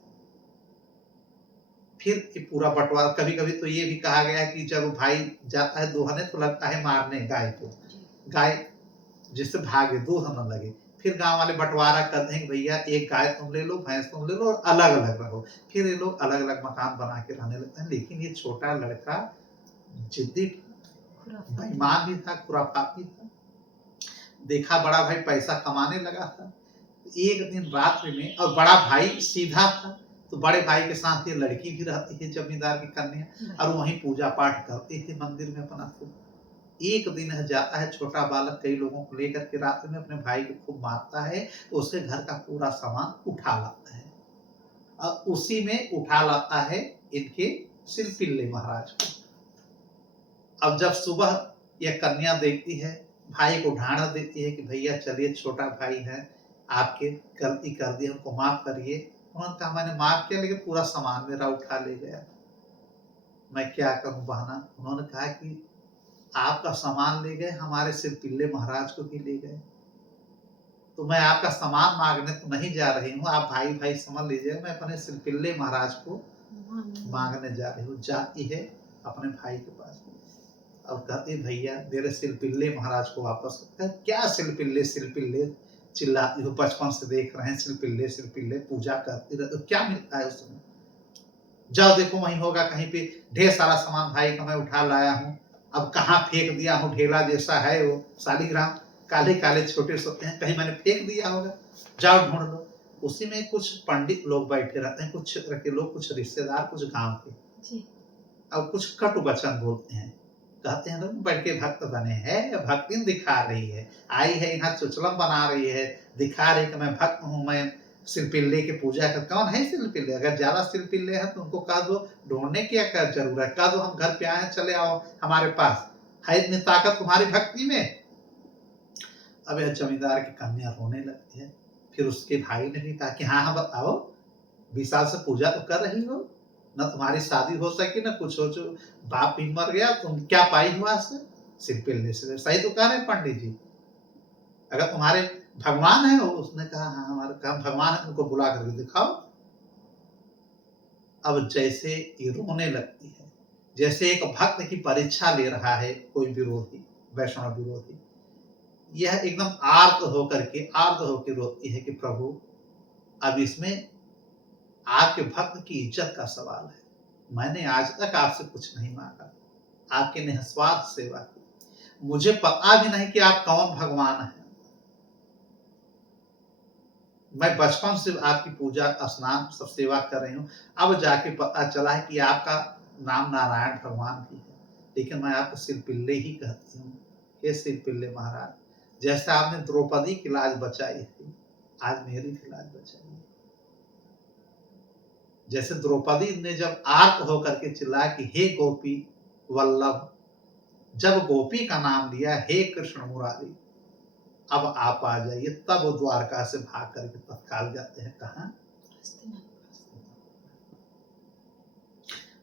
फिर ये पूरा बंटवारा, कभी कभी तो ये भी कहा गया कि जब भाई जाता है दोहने तो लगता है मारने गाय को, गाय जिससे भागे दूध न लगे। फिर गांव वाले बंटवारा करते हैं कि भैया एक गाय तुम ले लो, भैंस तुम ले लो और अलग अलग रहो। फिर ये लोग अलग अलग मकान बना के रहने लगते हैं। लेकिन ये छोटा लड़का जिद्दी बेईमान भी था, खुराफाती था। देखा बड़ा भाई पैसा कमाने लगा था, एक दिन रात्रि में, और बड़ा भाई सीधा था तो बड़े भाई के साथ ये लड़की भी रहती थी जमींदार की कन्या, और वहीं पूजा पाठ करती थी मंदिर में अपना खूब। एक दिन जाता है छोटा बालक कई लोगों को लेकर के रात में अपने भाई को खूब मारता है, उसके घर का पूरा सामान उठा लाता है और उसी में उठा लाता है इनके सिरपिल्ले महाराज को। अब जब सुबह यह कन्या देखती है, भाई को ढांढ देती है कि भैया चलिए, छोटा भाई है, आपके गलती कर दी, हमको माफ करिए। उन्होंने कहा मैंने माफ किया, लेकिन पूरा सामान मेरा उठा ले गया, मैं क्या करूं बहना। उन्होंने कहा कि आपका सामान ले गए, हमारे सिरपिल्ले महाराज को भी ले गए, तो मैं आपका सामान मांगने तो नहीं जा रही हूँ, आप भाई भाई समझ लीजिए, मैं अपने सिरपिल्ले महाराज को मांगने जा रही हूँ। जाती है अपने भाई के पास और कहती भैया मेरे सिरपिल्ले महाराज को वापस। क्या सिरपिल्ले सिरपिल्ले चिल्लाती हो, बचपन से देख रहे हैं सिरपिल्ले सिरपिल्ले, पूजा करती रहती, तो क्या मिलता है उसमें? जाओ देखो वहीं होगा कहीं पे, ढेर सारा सामान भाई का मैं उठा लाया हूँ, अब कहाँ फेंक दिया हूँ, ढेला जैसा है वो, शालिग्राम काले काले छोटे सोते हैं, कहीं मैंने फेंक दिया होगा, जाओ ढूंढ लो। उसी में कुछ पंडित लोग बैठे रहते हैं, कुछ क्षेत्र के लोग, कुछ रिश्तेदार, कुछ गांव के, अब कुछ कटु वचन बोलते हैं, कहते हैं तुम बड़के भक्त बने हैं, भक्ति दिखा रही है, आई है यहाँ चुचलम बना रही है, दिखा रही कि मैं भक्त हूँ, मैं सिरपिल्ले की पूजा कर। कौन है सिरपिल्ले? अगर ज्यादा सिरपिल्ले हैं तो उनको कह दो, ढूंढने की क्या जरूरत है, कह दो हम घर पे आए, चले आओ हमारे पास, है इतनी ताकत तुम्हारी भक्ति में। अब यह जमींदार की कन्या रोने लगती है। फिर उसके भाई ने भी कहा कि हाँ हाँ बताओ, 20 साल से पूजा तो कर रही हो, न तुम्हारी शादी हो सकी न कुछ हो, जो बाप भी मर गया, तुम क्या पाई हो आज से? सिरपिल्ले से। सही तो कह रहे पंडित जी, अगर तुम्हारे भगवान है वो। उसने कहा हाँ हमारे काम भगवान है, उनको बुला करके दिखाओ। अब जैसे ये रोने लगती है, जैसे एक भक्त की परीक्षा ले रहा है कोई विरोधी, वैष्णव विरोधी, यह एकदम आर्त होकर रोती है कि प्रभु अब इसमें आपके भक्त की इज्जत का सवाल है, मैंने आज तक आपसे कुछ नहीं मांगा, आपकी निस्वार्थ सेवा की, मुझे पता भी नहीं कि आप कौन भगवान हैं, मैं बचपन से आपकी पूजा स्नान सब सेवा कर रही हूँ, अब जाके पता चला है कि आपका नाम नारायण भगवान भी है, लेकिन मैं आपको सिरपिल्ले ही कहती हूँ। हे सिरपिल्ले महाराज, जैसे आपने द्रौपदी की लाज बचाई थी, आज मेरी भी लाज बचाइए। जैसे द्रौपदी ने जब आर्त होकर के चिल्लाया कि हे गोपी वल्लभ, जब गोपी का नाम लिया, हे कृष्ण मुरारी, अब आप आ जाइए। तब वो द्वारका से भाग करके तत्काल जाते हैं कहाँ?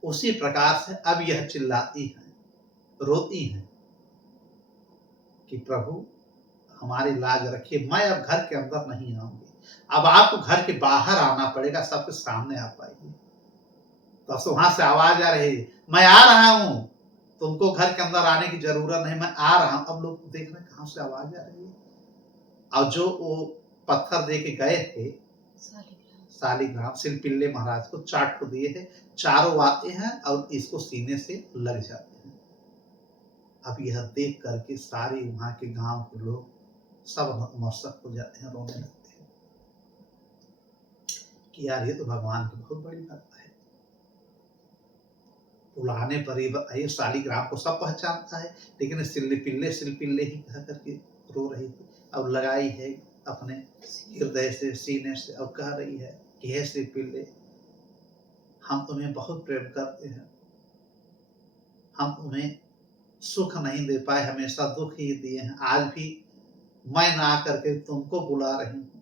उसी प्रकार से अब यह चिल्लाती है, रोती है कि प्रभु हमारी लाज रखिए, मैं अब घर के अंदर नहीं आऊंगी, अब आपको घर के बाहर आना पड़ेगा, सबके सामने आ पाइए। तब से वहां से आवाज आ रही है, मैं आ रहा हूं, तुमको घर के अंदर आने की जरूरत नहीं, मैं आ रहा हूं। अब लोग देख रहे हैं कहां से आवाज आ रही है। और जो वो पत्थर दे के गए थे शालिग्राम सिलपिल्ले महाराज को 4 ठो दिए हैं, चारों आते हैं और इसको सीने से लग जाते हैं। अब यह देख करके सारे वहां के गांव के लोग सब नतमस्तक हो जाते हैं, रोने लगते हैं कि यार ये तो भगवान की बहुत बड़ी बात है। बुलाने पर ये शालिग्राम को सब पहचानता है, लेकिन सिलपिल्ले ही कह करके रो रही थी। अब लगाई है अपने हृदय से, सीने से, और कह रही है कि हे सिलपिल्ले, हम तुम्हें बहुत प्रेम करते हैं, हम तुम्हें सुख नहीं दे पाए, हमेशा दुख ही दिए हैं, आज भी मैं ना आकर के तुमको बुला रही हूँ।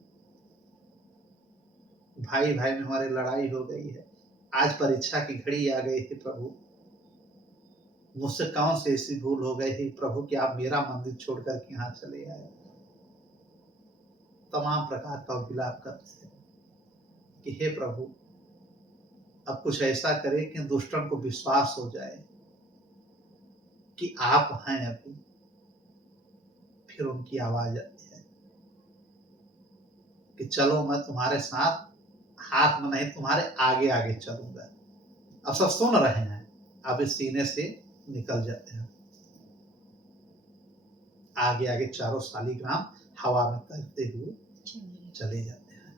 भाई भाई में हमारी लड़ाई हो गई है, आज परीक्षा की घड़ी आ गई है प्रभु, मुझसे कौन सी ऐसी भूल हो गई है प्रभु कि आप मेरा मंदिर छोड़ करके यहाँ चले आए। तमाम प्रकार का विलाप करते हैं कि हे प्रभु, अब कुछ ऐसा करें कि दुष्टों को विश्वास हो जाए कि आप हैं अभी। फिर उनकी आवाज आती है कि चलो मैं तुम्हारे साथ, हाथ में नहीं तुम्हारे आगे आगे चलूंगा। अब सब सुन रहे हैं, अब इस सीने से निकल जाते हैं, आगे आगे चारों शालिग्राम हवा में तैरते हुए चले जाते हैं।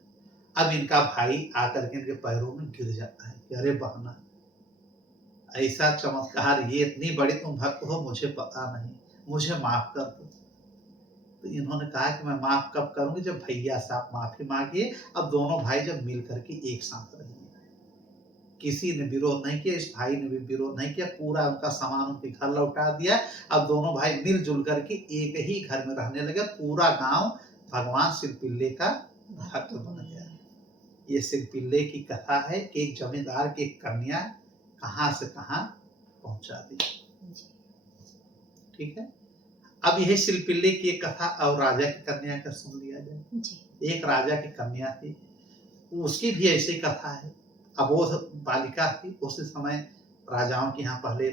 अब इनका भाई आकर के इनके पैरों में गिर जाता है कि अरे बहना, ऐसा चमत्कार, ये इतनी बड़ी तुम भक्त हो, मुझे पता नहीं, मुझे माफ कर दो। तो इन्होंने कहा कि मैं माफ कब करूंगी, जब भैया से आप माफी मांगिए। अब दोनों भाई जब मिल करके एक साथ रहिए, किसी ने विरोध नहीं किया, इस भाई ने भी विरोध नहीं किया, पूरा उनका सामान उनके घर लौटा दिया। अब दोनों भाई मिलजुल करके एक ही घर में रहने लगे। पूरा गांव भगवान सिलपिल्ले का भक्त बन गया। ये सिलपिल्ले की कथा है कि एक जमींदार की कन्या कहां से कहां पहुंचा दी। ठीक है, अब यही सिलपिल्ले की एक कथा और राजा की कन्या का सुन लिया जाए। एक राजा की कन्या थी, उसकी भी ऐसी कथा है। अब वो बालिका थी, उस समय राजाओं के यहाँ पहले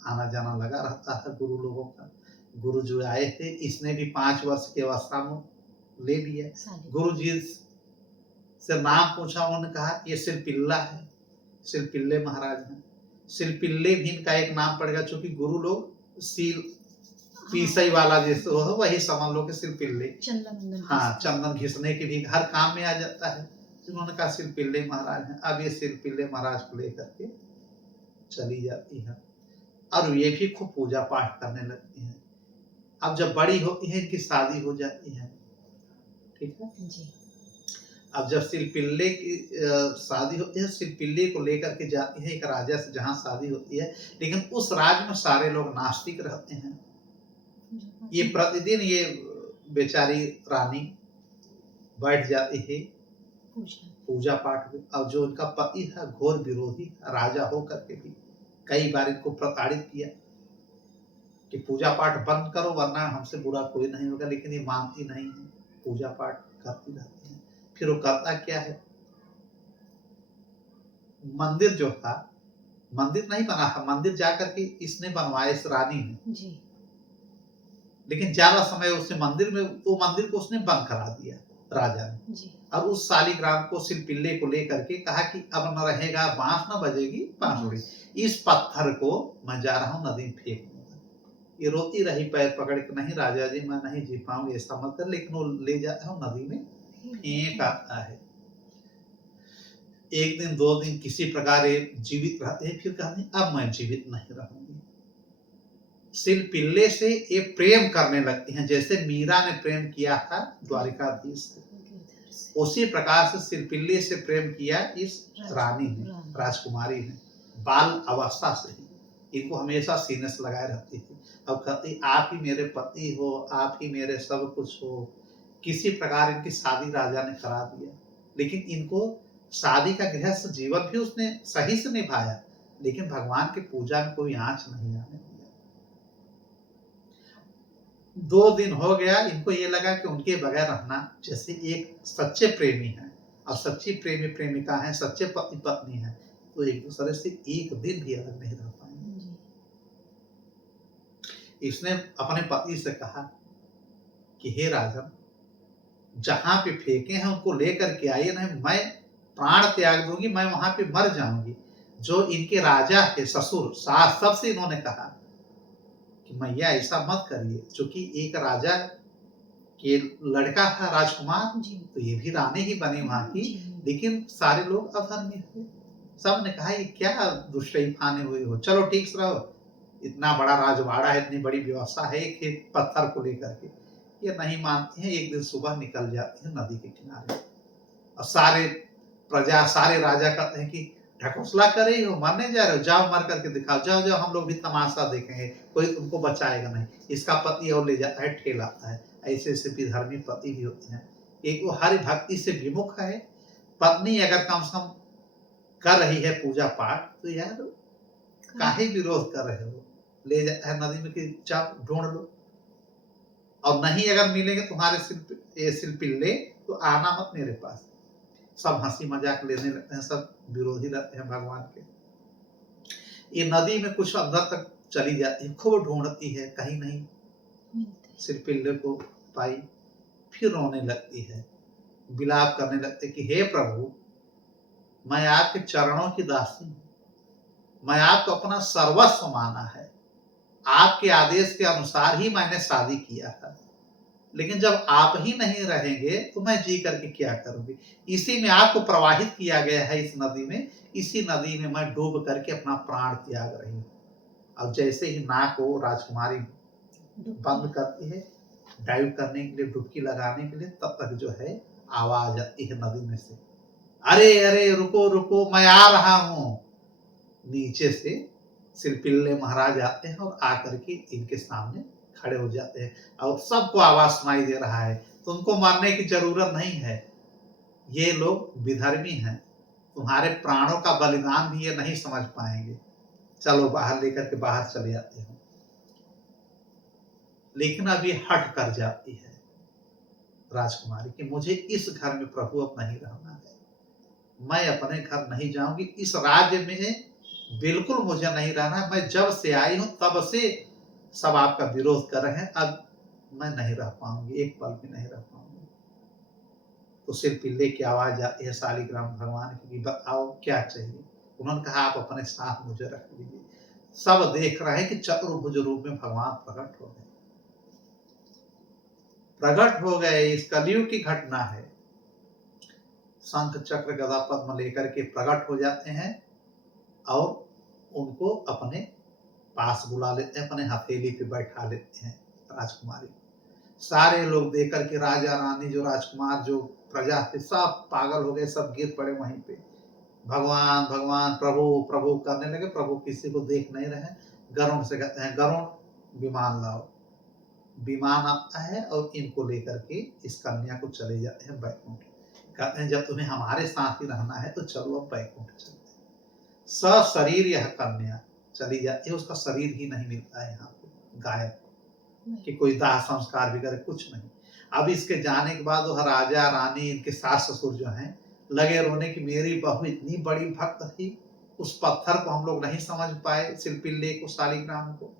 आना जाना लगा रहता था गुरु लोगों का। गुरु जो आए थे, इसने भी 5 वर्ष की अवस्था में ले लिया। गुरु जी से नाम पूछा, उन्होंने कहा ये सिलपिल्ला है, सिलपिल्ले महाराज हैं। सिलपिल्ले भी इनका एक नाम पड़ेगा, चूंकि गुरु लोग सील पीसई वाला जैसे हो, वही समझ लो कि सिलपिल्ले। हाँ, चंदन घिसने के भी हर काम में आ जाता है। उन्होंने कहा सिलपिल्ले महाराज हैं। अब ये सिलपिल्ले महाराज को लेकर के चली जाती है और ये भी खूब पूजा पाठ करने लगती हैं। अब जब बड़ी होती है, इनकी शादी हो जाती है। ठीक है जी। अब जब सिलपिल्ले की शादी होती है, सिलपिल्ले को लेकर के जाती है एक राजा से जहाँ शादी होती है, लेकिन उस राज्य में सारे लोग नास्तिक रहते हैं। ये प्रतिदिन ये बेचारी रानी बैठ जाती है पूजा पाठ में। और जो उनका पति है घोर विरोधी, राजा होकर के भी कई बार इनको प्रताड़ित किया कि पूजा पाठ बंद करो वरना हमसे बुरा कोई नहीं होगा, लेकिन ये मानती नहीं है, पूजा पाठ करती रहती है। फिर वो करता क्या है, मंदिर जो था, मंदिर नहीं बना था, मंदिर जाकर के इसने बनवाया इस रानी ने जी। लेकिन ज्यादा समय उसने मंदिर में, वो मंदिर को उसने बंद करा दिया राजा ने जी। और उस शालिग्राम को सिलपिल्ले को लेकर के कहा कि अब न रहेगा, बांस न बजेगी बांसुरी, इस पत्थर को मैं जा रहा हूँ नदी में फेंक दूंगा। ये रोती रही पैर पकड़ के, नहीं राजा जी मैं नहीं जी पाऊंगी, ऐसा मत कर। लेकिन वो ले जाता है नदी में फेंक आता है। एक दिन 2 दिन किसी प्रकार जीवित रहते हैं, फिर कहते हैं अब मैं जीवित नहीं रहूंगी। सिलपिल्ले से ये प्रेम करने लगती हैं, जैसे मीरा ने प्रेम किया था द्वारिकाधीश से, उसी प्रकार से सिलपिल्ले से प्रेम किया इस रानी ने, राजकुमारी ने, बाल अवस्था से ही। इनको हमेशा सीने से लगाए रहती थी। अब कहती आप ही मेरे पति हो, आप ही मेरे सब कुछ हो। किसी प्रकार इनकी शादी राजा ने करा दिया, लेकिन इनको शादी का गृहस्थ जीवन भी उसने सही से निभाया, लेकिन भगवान की पूजा में कोई आँच नहीं आने दिया। 2 दिन हो गया, इनको ये लगा कि उनके बगैर रहना, जैसे एक सच्चे प्रेमी हैं और सच्ची प्रेमी प्रेमिका है, सच्चे पति पत्नी है, तो एक दूसरे से एक दिन भी अलग नहीं रह पाएंगे। इसने अपने पति से कहा कि हे राजन, जहां पे फेंके हैं उनको लेकर के आइए, नहीं मैं प्राण त्याग दूंगी, मैं वहां पे मर जाऊंगी। जो इनके राजा के ससुर सास सबसे इन्होंने कहा कि मैया ऐसा मत करिए, क्योंकि एक राजा के लड़का था राजकुमार, तो ये भी रानी ही बनी वहां की, लेकिन सारे लोग अधर्मी थे। सब ने कहा ये क्या दुष्टई फाने हुए हो, चलो ठीक से रहो, इतना बड़ा राजवाड़ा है, इतनी बड़ी व्यवस्था है एक पत्थर को लेकर के। ये नहीं मानते हैं। एक दिन सुबह निकल जाते हैं नदी के किनारे, और सारे प्रजा सारे राजा कहते हैं कि ढकोसला कर रही हो, मरने जा रहे हो, जाओ मर करके दिखाओ, जाओ जाओ हम लोग भी तमाशा देखेंगे, कोई तुमको बचाएगा नहीं। इसका पति और ले जाता है, ठेलाता है। ऐसे ऐसे विधर्मी पति भी होते हैं। एक वो हरि भक्ति से विमुख है, पत्नी अगर कम से कम कर रही है पूजा पाठ, तो यार काहे विरोध कर रहे हो, ले जाता है नदी में कि जाओ ढूंढ लो, और नहीं अगर मिलेंगे तुम्हारे शिल्पिल्ले तो आना मत मेरे पास। सब हंसी मजाक लेने लगते हैं, सब विरोधी रहते हैं भगवान के। ये नदी में कुछ अंदर तक चली जाती है, खूब ढूंढती है, कहीं नहीं शिल्पिल्ले को पाई। फिर रोने लगती है, विलाप करने लगते कि हे प्रभु, मैं आपके चरणों की दासी हूं, मैं आपको अपना सर्वस्व माना है, आपके आदेश के अनुसार ही मैंने शादी किया था, लेकिन जब आप ही नहीं रहेंगे तो मैं जी करके क्या करूंगी। इसी में आपको प्रवाहित किया गया है, इस नदी में, इसी नदी में मैं डूब करके अपना प्राण त्याग रही हूँ। अब जैसे ही नाक को राजकुमारी बंद करती है डाइव करने के लिए, डुबकी लगाने के लिए, तब तक जो है आवाज आती है नदी में से, अरे अरे रुको रुको मैं आ रहा हूं। नीचे से शिल्पिल्ले महाराज आते हैं और आकर के इनके सामने खड़े हो जाते हैं, और सबको आवाज सुनाई दे रहा है, तुमको मरने की जरूरत नहीं है, ये लोग विधर्मी हैं, तुम्हारे प्राणों का बलिदान भी ये नहीं समझ पाएंगे, चलो बाहर लेकर के बाहर चले जाते हैं। लेकिन अब ये हट कर जाती है राजकुमारी कि मुझे इस घर में प्रभु अब नहीं रहना है, मैं अपने घर नहीं जाऊंगी, इस राज्य में बिल्कुल मुझे नहीं रहना है, मैं जब से आई हूं तब से सब आपका विरोध कर रहे हैं, अब मैं नहीं रह पाऊंगी, एक पल भी नहीं रह पाऊंगी। तो शिल्पिल्ले की आवाज आती है शालिग्राम भगवान की, बताओ क्या चाहिए। उन्होंने कहा आप अपने साथ मुझे रख लीजिए। सब देख रहे हैं कि चतुर्भुज रूप में भगवान प्रकट हो गए, प्रकट हो गए। इस कलयुग की घटना है। शंख चक्र गदा पद्म लेकर के प्रकट हो जाते हैं और उनको अपने पास बुला लेते हैं, अपने हथेली पे बैठा लेते हैं राजकुमारी। सारे लोग देख करके राजा रानी जो राजकुमार जो प्रजा थे सब पागल हो गए, सब गिर पड़े वहीं पे, भगवान भगवान प्रभु प्रभु करने लगे। प्रभु किसी को देख नहीं रहे। गरुण से कहते हैं गरुण विमान लाओ। विमान आता है और इनको लेकर के इस कन्या को चले जाते हैं बैकुंठ। कहते हैं जब तुम्हें हमारे साथ ही रहना है तो चलो अब बैकुंठ चलते हैं। सशरीर यह कन्या चली जाती है, उसका शरीर ही नहीं मिलता है यहाँ पे, गायब, कि कोई दाह संस्कार वगैरह कुछ नहीं। अब इसके जाने के बाद वह राजा रानी इनके सास ससुर जो हैं लगे रोने की मेरी बहू इतनी बड़ी भक्त थी, उस पत्थर को हम लोग नहीं समझ पाए, शिल्पिल्ले को शालिग्राम को,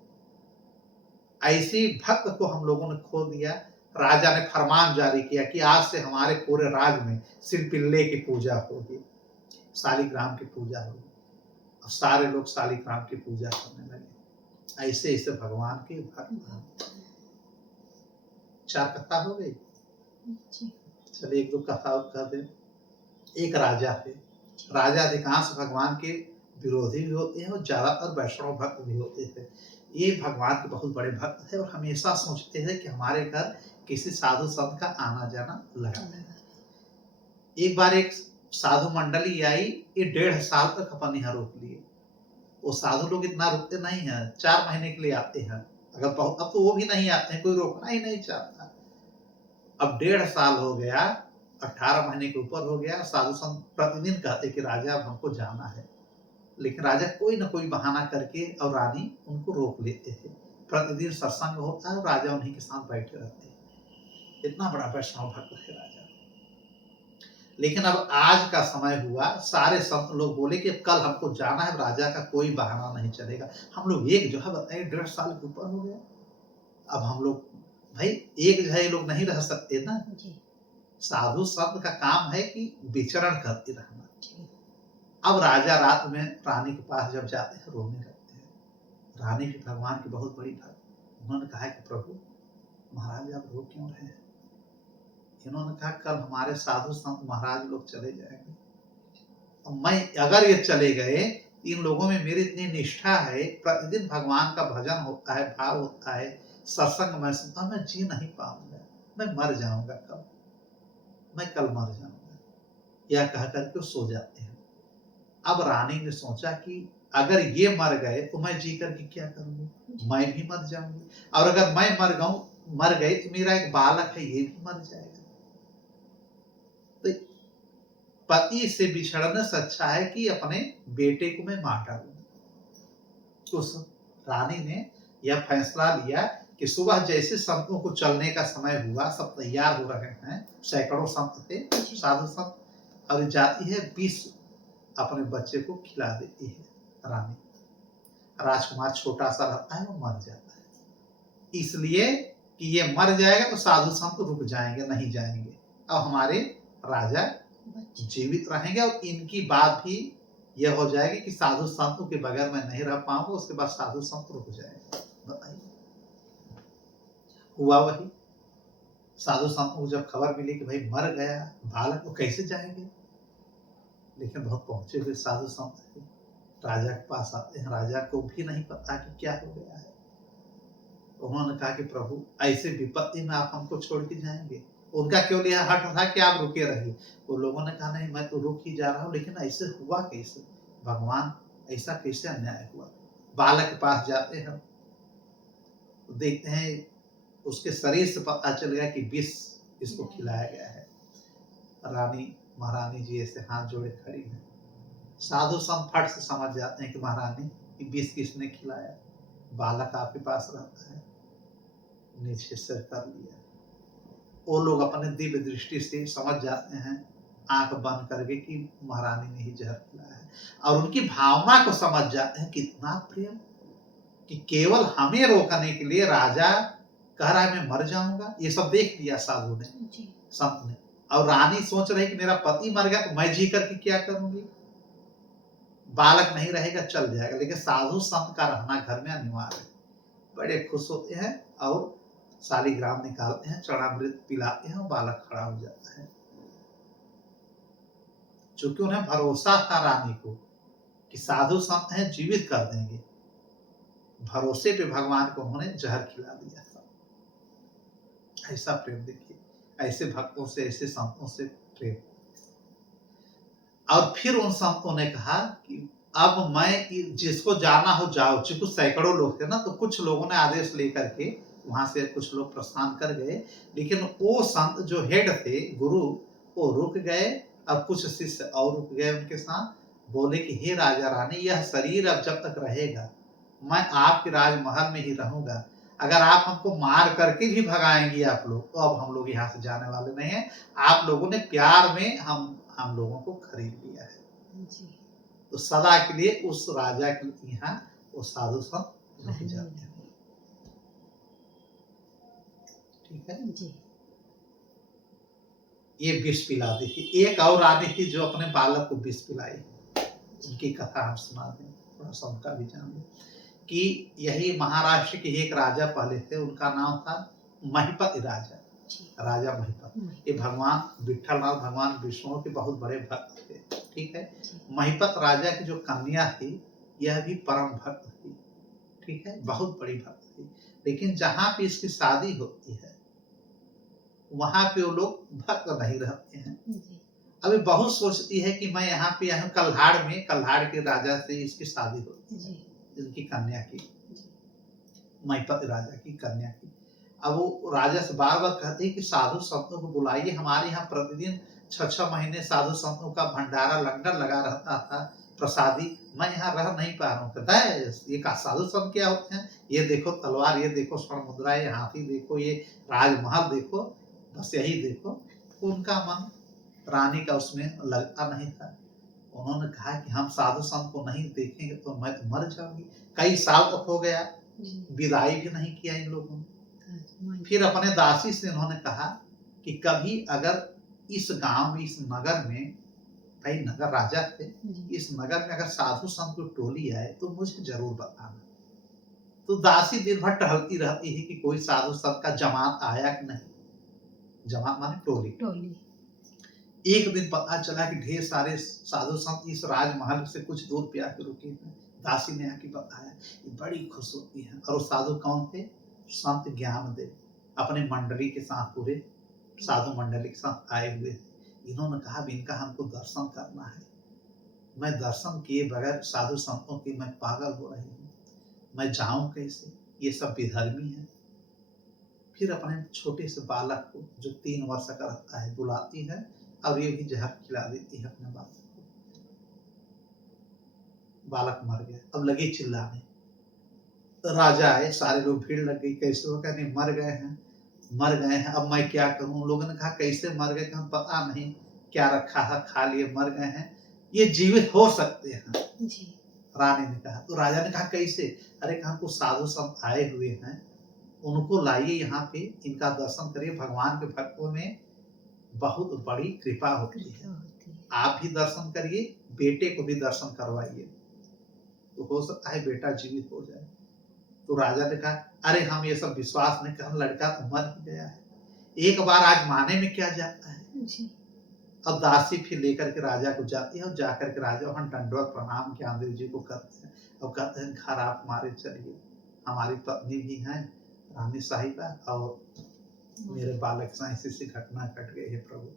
ऐसी भक्त को हम लोगों ने खो दिया। राजा ने फरमान जारी किया कि आज से हमारे पूरे राज्य में शिल्पिल्ले की पूजा होगी, शालिग्राम की पूजा होगी। अब सारे लोग शालिग्राम की पूजा करने लगे। ऐसे ऐसे भगवान के भक्त। 4 कथा हो गई। चलिए 1-2 कथा और कर दे। एक राजा थे। राजा अधिकांश भगवान के विरोधी भी होते हैं और ज्यादातर वैष्णव भक्त भी होते थे। ये भगवान के बहुत बड़े भक्त थे और हमेशा सोचते थे कि हमारे घर किसी साधु संत का आना जाना लगा रहेगा। एक बार एक साधु मंडली आई, ये 1.5 साल तक अपन यहाँ रोक लिए। वो साधु लोग इतना रुकते नहीं हैं, 4 महीने के लिए आते हैं। अगर अब तो वो भी नहीं आते हैं, कोई रोकना ही नहीं चाहता। अब 1.5 साल हो गया, 18 महीने के ऊपर हो गया, साधु संत प्रतिदिन कहते कि राजा अब हमको जाना है, लेकिन राजा कोई ना कोई बहाना करके और रानी उनको रोक लेते थे। प्रतिदिन सत्संग होता है और राजा उन्हीं के साथ बैठे रहते हैं। इतना बड़ा वैष्णव भक्त है राजा। लेकिन अब आज का समय हुआ, सारे संत लोग बोले कि कल हमको जाना है, राजा का कोई बहाना नहीं चलेगा। हम लोग एक जो है बताइए 1.5 साल के ऊपर हो गया, अब हम लोग भाई एक जगह ये लोग नहीं रह सकते ना। साधु संत का काम है कि विचरण करते रहना। अब राजा रात में रानी के पास जब जाते हैं, रोने लगते हैं। रानी भी भगवान की बहुत बड़ी भक्त, उन्होंने कहा कि प्रभु महाराज आप रो क्यों रहे हैं? इन्होंने कहा कल हमारे साधु संत महाराज लोग चले जाएंगे, और मैं अगर ये चले गए, इन लोगों में मेरी इतनी निष्ठा है, प्रतिदिन भगवान का भजन होता है, भाव होता है, सत्संग मैं सुनता, मैं जी नहीं पाऊंगा, मैं मर जाऊंगा कल, मैं कल मर जाऊंगा। यह कह करके सो जाते हैं। अब रानी ने सोचा कि अगर ये मर गए तो मैं जी करके क्या करूंगी, मैं भी मर जाऊंगी, और अगर मैं मर गई तो मेरा एक बालक है ये भी मर जाएगा। तो पति से बिछड़ने से अच्छा है कि अपने बेटे को मैं मार डालूं। उस रानी ने यह फैसला लिया कि सुबह जैसे संतों को चलने का समय हुआ, सब तैयार हो रहे हैं, सैकड़ों संत थे, साधु संत, और जाती है विष अपने बच्चे को खिला देती है रानी। राजकुमार छोटा सा रहता है, वो मर जाता है, इसलिए कि ये मर जाएगा तो साधु संत रुक जाएंगे, नहीं जाएंगे, अब हमारे राजा जीवित रहेंगे, और इनकी बात भी यह हो जाएगी कि साधु संतों के बगैर मैं नहीं रह पाऊंगा, उसके बाद साधु संत रुक जाएंगे। बताइए, हुआ वही। साधु संतों को जब खबर मिली कि भाई मर गया बालक, वो कैसे जाएंगे? लेकिन बहुत पहुंचे हुए साधु संत थे, राजा के पास आते हैं। राजा को भी नहीं पता कि क्या हो गया है। उन्होंने कहा कि प्रभु ऐसे विपत्ति में आप हमको छोड़ के जाएंगे? उनका केवल यह हट था कि आप रुके रहिए। वो लोगों ने कहा नहीं, मैं तो रुक ही जा रहा हूँ, लेकिन ऐसे हुआ कैसे? भगवान ऐसा कैसे अन्याय हुआ? बालक के पास जाते हैं, देखते हैं उसके शरीर से पता चल गया कि विष इसको खिलाया गया है। रानी महारानी जी ऐसे हाथ जोड़े खड़ी हैं। साधु संत फट से समझ जाते हैं कि महारानी कि विष किसने खिलाया, बालक आपके पास रहता है। नीचे सिर कर लिया। वो लोग अपने दिव्य दृष्टि से समझ जाते हैं, आंख बंद करके, कि महारानी ने ही जहर खिलाया है, और उनकी भावना को समझ जाते हैं। कितना प्रेम कि केवल हमें रोकने के लिए राजा कह रहा है मैं मर जाऊंगा। ये सब देख लिया साधु ने, संत ने, और रानी सोच रही कि मेरा पति मर गया तो मैं जी करके क्या करूंगी, बालक नहीं रहेगा चल जाएगा, लेकिन साधु संत का रहना घर में अनिवार्य है। बड़े खुश होते हैं और शालिग्राम निकालते हैं, चरणामृत पिलाते हैं, और बालक खड़ा हो जाता है। चूंकि उन्हें भरोसा था रानी को कि साधु संत हैं, जीवित कर देंगे, भरोसे पे भगवान को उन्होंने जहर खिला दिया था। ऐसा प्रेम देखिए, ऐसे भक्तों से, ऐसे संतों से प्रेम। और फिर उन संतों ने कहा कि अब मैं जिसको जाना हो जाओ। चूंकि सैकड़ों लोग थे ना, तो कुछ लोगों ने आदेश लेकर के वहां से कुछ लोग प्रस्थान कर गए, लेकिन वो संत जो हेड थे, गुरु, वो रुक गए, और कुछ शिष्य और रुक गए उनके साथ। बोले कि हे राजा रानी, यह शरीर अब जब तक रहेगा मैं आपके राजमहल में ही रहूंगा। अगर आप हमको मार करके भी भगाएंगी आप लोग, तो अब हम लोग यहाँ से जाने वाले नहीं हैं। आप लोगों ने प्यार में हम लोगों को खरीद लिया है जी। तो सदा के लिए उस राजा के यहाँ वो साधु संत रुक जाते हैं। ठीक है जी। ये विष पिला दी थी। एक और रानी थी जो अपने बालक को विष पिलाई, उनकी कथा हम सुना दें, थोड़ा सा उनका भी जान लें। कि यही महाराष्ट्र के एक राजा पहले थे, उनका नाम था महिपति राजा, राजा महिपत। ये भगवान विठ्ठलनाथ, भगवान विष्णु के बहुत बड़े भक्त थे। ठीक है। महिपत राजा की जो कन्या थी, यह भी परम भक्त थी। ठीक है, बहुत बड़ी भक्त थी। लेकिन जहाँ पे इसकी शादी होती है, वहां पे वो लोग भक्त नहीं रहते हैं। अभी बहुत सोचती है कि मैं यहाँ पे यहाँ कल्हाड़ के राजा से इसकी शादी होती है, इनकी कन्या की, महिपत राजा की कन्या की। अब वो राजा से बार बार कहते हैं कि साधु संतों को बुलाइए, हमारे यहाँ प्रतिदिन 6-6 महीने साधु संतों का भंडारा लंगर लगा रहता था, प्रसादी, मैं यहाँ रह नहीं पा रहा हूँ। कहता है ये का साधु संत क्या होते हैं, ये देखो तलवार, ये देखो स्वर्ण मुद्रा, ये हाथी देखो, ये राजमहल देखो, बस यही देखो। उनका मन रानी का उसमें लगता नहीं था। उन्होंने कहा कि हम साधु संत को नहीं देखेंगे तो मैं तो मर जाऊंगी। कई साल तक हो गया, विदाई भी नहीं किया इन लोगों ने। फिर अपने दासी से उन्होंने कहा कि कभी अगर इस गांव में, इस नगर में, भाई नगर राजा थे, इस नगर में अगर साधु संत की टोली आए तो मुझे जरूर बताना। तो दासी दिन भर टहलती रहती है कि कोई साधु संत का जमात आया कि नहीं, जमात माने टोली। एक दिन पता चला कि ढेर सारे साधु संत इस राजमहल से कुछ दूर पे आके रुके हैं। दासी ने आके बताया, बड़ी खुश होती है। और वो साधु कौन थे? संत ज्ञानदेव अपने मंडली के साथ, पूरे साधु मंडली के साथ आए हुए थे। इन्होंने कहा इनका हमको दर्शन करना है, मैं दर्शन किए बगैर साधु संतों की मैं पागल हो रही हूँ, मैं जाऊं कैसे, ये सब विधर्मी है। फिर अपने छोटे से बालक को जो 3 वर्ष का रहता है बुलाती है और ये भी जहर खिला देती है अपने बालक को। बालक मर गया। अब लगे चिल्लाने, तो राजा आए, सारे लोग भीड़ लग गई, कैसे हो, कहने मर गए हैं, अब मैं क्या करूं। लोगों ने कहा कैसे मर गए, हम पता नहीं क्या रखा है, खा लिए, मर गए हैं, ये जीवित हो सकते हैं जी। रानी ने कहा। तो राजा ने कहा कैसे? अरे हमको साधु संत आए हुए हैं, उनको लाइए यहाँ पे, इनका दर्शन करिए, भगवान के भक्तों में बहुत बड़ी कृपा होती है। आप भी दर्शन करिए, बेटे को भी दर्शन करवाइए, तो हो सकता है बेटा जीवित हो जाए। तो राजा ने कहा अरे हम ये सब विश्वास नहीं कर, लड़का तो मर ही गया है, एक बार आज माने में क्या जाता है जी। अब दासी फिर लेकर के राजा को जाती है और जाकर के राजा वहां दंडवत प्रणाम ज्ञानदेव जी को करते हैं और कहते हैं घर आप हमारे चलिए, हमारी पत्नी भी है रानी साहिबा और मेरे बालक से ऐसी घटना घट गई है प्रभु।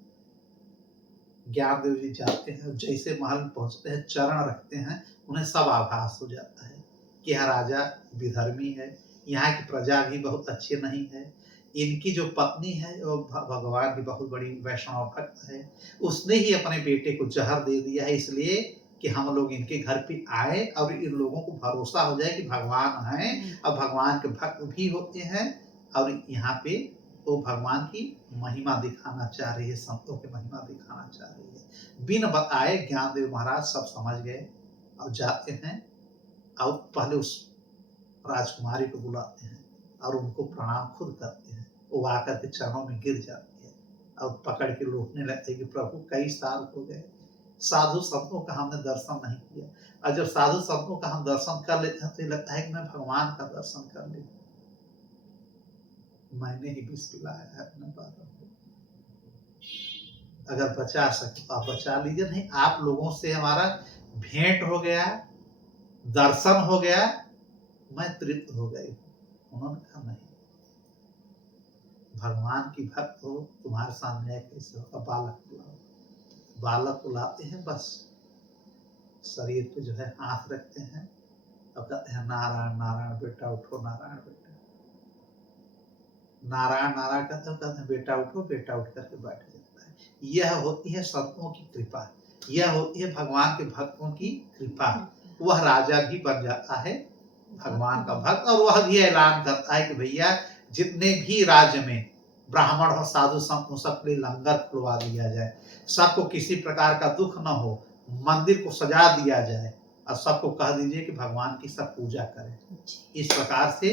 ज्ञानदेव जी जाते हैं, जैसे महल में पहुंचते हैं, चरण रखते हैं, उन्हें सब आभास हो जाता है कि यह राजा विधर्मी है, यहाँ की प्रजा भी बहुत अच्छी नहीं है, इनकी जो पत्नी है वो भगवान की बहुत बड़ी वैष्णव भक्त है, उसने ही अपने बेटे को जहर दे दिया है, इसलिए कि हम लोग इनके घर पे आए और इन लोगों को भरोसा हो जाए कि भगवान है और भगवान के भक्त भी होते हैं और यहाँ पे वो भगवान की महिमा दिखाना चाह रही है, संतों की महिमा दिखाना चाह रही है। बिन बताए ज्ञानदेव महाराज सब समझ गए और जाते हैं और पहले उस राजकुमारी को बुलाते हैं और उनको प्रणाम खुद करते हैं। वो आकर के चरणों में गिर जाती है और पकड़ के लौटने लगते कि प्रभु कई साल हो गए, साधु संतों का हमने दर्शन नहीं किया, और जब साधु संतों का हम दर्शन कर लेते हैं तो लगता है कि मैं भगवान का दर्शन कर लेता, मैंने ही विष पिलाया है अपने बालों को, अगर बचा सके तो आप बचा लीजिए, नहीं आप लोगों से हमारा भेंट हो गया, दर्शन हो गया, मैं तृप्त हो गई। उन्होंने कहा नहीं, भगवान की भक्त हो, तुम्हारे सामने कैसे होगा, बालक बुलाओ। बालक बुलाते हैं, बस शरीर पे जो है हाथ रखते हैं और कहते हैं नारायण नारायण बेटा उठो, नारायण बेटा, नारायण नारायण कहते हैं बेटा उठो, बेटा उठ करके बैठ जाता है। यह होती है संतों की कृपा, यह होती है भगवान के भक्तों की कृपा। वह राजा भी बन जाता है भगवान का भक्त और वह भी ऐलान करता है कि भैया जितने भी राज्य में ब्राह्मण और साधु संत सबके लिए लंगर खुलवा दिया जाए, सबको किसी प्रकार का दुख न हो, मंदिर को सजा दिया जाए और सबको कह दीजिए कि भगवान की सब पूजा करें। इस प्रकार से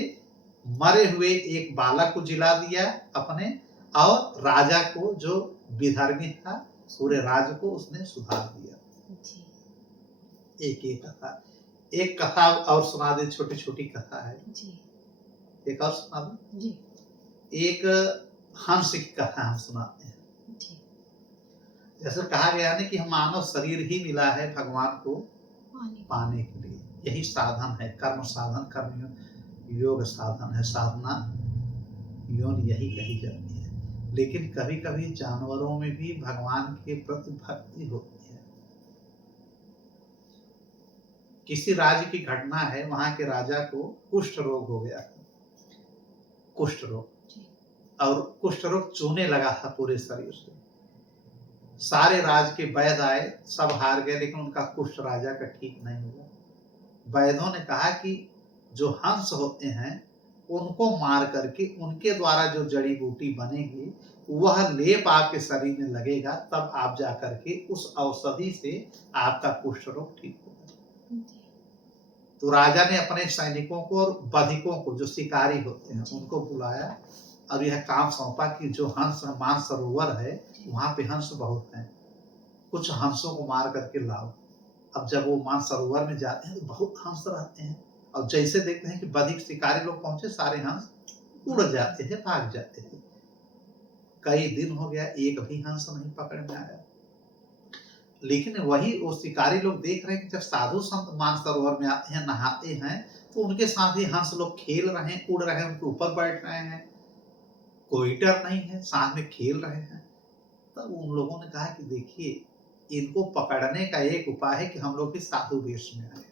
मरे हुए एक बालक को जिला दिया अपने, और राजा को जो विधर्मी था पूरे राज्य को उसने सुधार दिया। एक कथा और सुना दे, छोटी छोटी कथा है जी। एक और सुना दो जी। एक हंस की कथा हम सुनाते हैं जी। जैसे कहा गया है कि हम मानव शरीर ही मिला है भगवान को पाने के लिए, यही साधन है, कर्म साधन, कर्म योग साधन है, साधना योन यही कही जाती है। लेकिन कभी कभी जानवरों में भी भगवान के प्रति भक्ति होती है। किसी राज्य की घटना है, वहां के राजा को कुष्ठ रोग हो गया, कुष्ठ रोग, और कुष्ठ रोग चूने लगा था पूरे शरीर से। सारे राज के वैद्य आए, सब हार गए, लेकिन उनका कुष्ठ राजा का ठीक नहीं हुआ। वैद्यों ने कहा कि जो हंस होते हैं उनको मार करके उनके द्वारा जो जड़ी बूटी बनेगी वह लेप आपके शरीर में लगेगा, तब आप जा करके उस औषधि से आपका कुष्ठ रोग ठीक होगा। तो राजा ने अपने सैनिकों को और बधिकों को, जो शिकारी होते हैं, उनको बुलाया और यह काम सौंपा कि जो हंस मानसरोवर है वहां पे हंस बहुत हैं, कुछ हंसों को मार करके लाओ। अब जब वो मानसरोवर में जाते हैं तो बहुत हंस रहते हैं, और जैसे देखते हैं कि बधिक शिकारी लोग पहुंचे, सारे हंस उड़ जाते हैं, भाग जाते हैं। कई दिन हो गया, एक भी हंस नहीं पकड़ में आया। लेकिन वही वो शिकारी लोग देख रहे हैं कि जब साधु संत मानसरोवर में आते हैं, नहाते हैं, तो उनके साथ ही हंस लोग खेल रहे हैं, उड़ रहे हैं, उनके ऊपर बैठ रहे हैं, कोई डर नहीं है, साथ में खेल रहे हैं। तब उन लोगों ने कहा कि देखिए, इनको पकड़ने का एक उपाय है कि हम लोग भी साधु वेश में आए,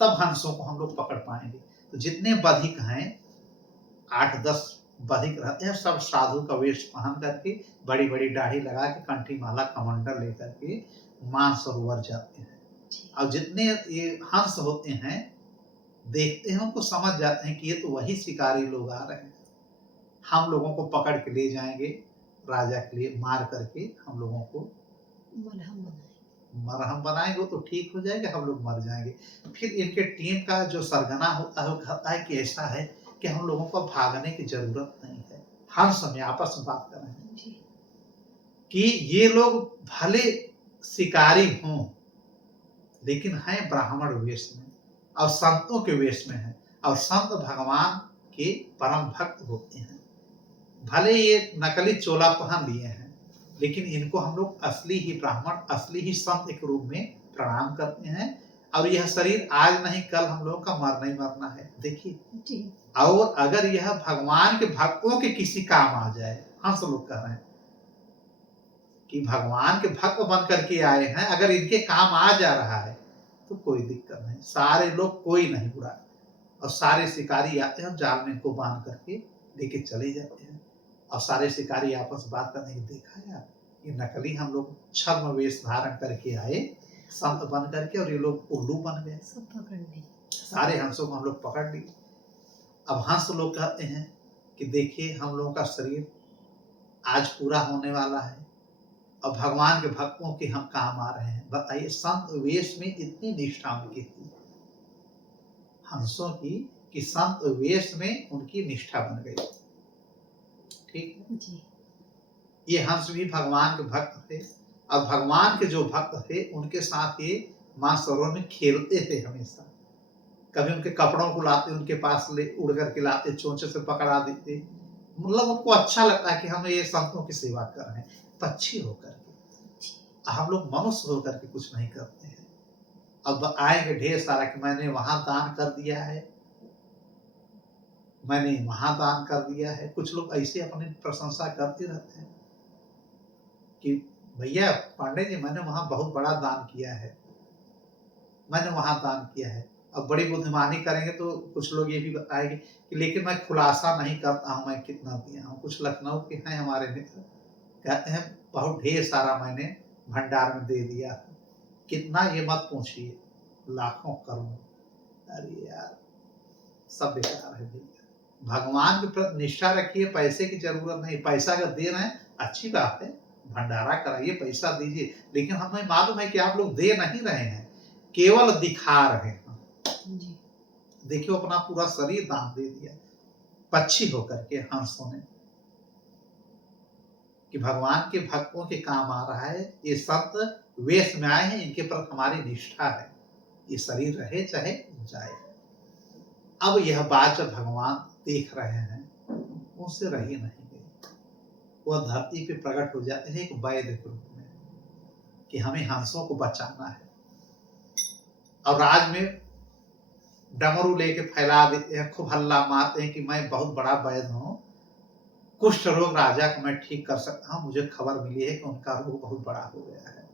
तब हंसों को हम लोग पकड़ पाएंगे। तो जितने बधिक हैं, 8-10 बधिक रहते हैं, सब साधु का वेश पहन करके, बड़ी बड़ी दाढ़ी लगा के, कंठी माला कमंडल लेकर के मानसरोवर जाते हैं। और जितने ये हंस होते हैं, देखते हैं, उनको समझ जाते हैं कि ये तो वही शिकारी लोग आ रहे हैं, हम लोगों को पकड़ के ले जाएंगे राजा के लिए, मार करके हम लोगों को मरहम बनाएंगे, तो ठीक हो जाएगा, हम लोग मर जाएंगे। फिर इनके टीम का जो सरगना होता है वो कहता है कि ऐसा है कि हम लोगों को भागने की जरूरत नहीं है, हंस में आपस में बात कर रहे हैं कि ये लोग भले शिकारी हों, लेकिन हैं ब्राह्मण वेश में और संतों के वेश में हैं, और संत भगवान के परम भक्त होते हैं। भले ये नकली चोला पहन लिए हैं, लेकिन इनको हम लोग असली ही ब्राह्मण, असली ही संत के रूप में प्रणाम करते हैं। और यह शरीर आज नहीं कल हम लोगों का मरना ही मरना है, देखिए। और अगर यह भगवान के भक्तों के किसी काम आ जाए, हम सब लोग कह रहे हैं कि भगवान के भक्त बन करके आए हैं, अगर इनके काम आ जा रहा है तो कोई दिक्कत नहीं, सारे लोग, कोई नहीं बुरा, और सारे शिकारी आते हैं, जाल में इनको बांध करके लेके चले जाते हैं। और सारे शिकारी आपस में बात करने की, देखा है ये नकली हम लोग छद्म वेश धारण करके आए, संत बन करके, और ये लोग उल्लू बन गए, सब पकड़ लिए, सारे हंसों को हम लोग पकड़ लिए। अब हंस लोग कहते हैं कि देखिए, हम लोगों का शरीर आज पूरा होने वाला है, और भगवान के भक्तों के हम काम आ रहे हैं। बताइए, संत वेश में इतनी निष्ठा उनकी थी हंसों की, कि संत वेश में उनकी निष्ठा बन गई। ठीक जी। ये हंस भी भगवान के भक्त थे, और भगवान के जो भक्त थे उनके साथ ये मानसरोवर में खेलते थे हमेशा। कभी उनके कपड़ों को लाते, उनके पास ले उड़ करके लाते, चोंचे से पकड़ा देते, मतलब उनको अच्छा लगता है कि हम ये संतों की सेवा कर रहे हैं, पक्षी होकर के। हम लोग मनुष्य होकर के कुछ नहीं करते हैं। अब आएंगे ढेर सारा कि मैंने वहां दान कर दिया है, मैंने वहां दान कर दिया है। कुछ लोग ऐसे अपनी प्रशंसा करते रहते हैं कि भैया पांडे जी, मैंने वहां बहुत बड़ा दान किया है, मैंने वहां दान किया है। अब बड़ी बुद्धिमानी करेंगे तो कुछ लोग ये भी बताएंगे कि लेकिन मैं खुलासा नहीं करता हूं मैं कितना दिया हूं। कुछ लखनऊ के हैं हमारे मित्र, कहते हैं बहुत ढेर सारा मैंने भंडार में दे दिया, कितना ये मत पूछिए, लाखों करोड़ों। अरे यार, सब बेकार है भैया। भगवान के प्रति निष्ठा रखिए, पैसे की जरूरत नहीं। पैसा अगर दे रहे हैं अच्छी बात है, भंडारा कराइए, पैसा दीजिए, लेकिन हमें मालूम है कि आप लोग दे नहीं रहे हैं, केवल दिखा रहे हैं। देखियो, अपना पूरा शरीर दान दे दिया पक्षी होकर के हंसों ने, कि भगवान के भक्तों के काम आ रहा है, ये संत वेश में आए हैं, इनके प्रति हमारी निष्ठा है, ये शरीर रहे चाहे जाए। अब यह बात जब भगवान देख रहे हैं, उनसे रही नहीं गई, वह धरती पे प्रकट हो जाते हैं एक वैद्य के रूप में, कि हमें हंसों को बचाना है। और राज में डमरू लेके फैला देते हैं, खूब हल्ला मारते हैं कि मैं बहुत बड़ा वैद्य हूं, कुष्ठ रोग राजा को मैं ठीक कर सकता हूँ, मुझे खबर मिली है कि उनका रोग बहुत बड़ा हो गया है।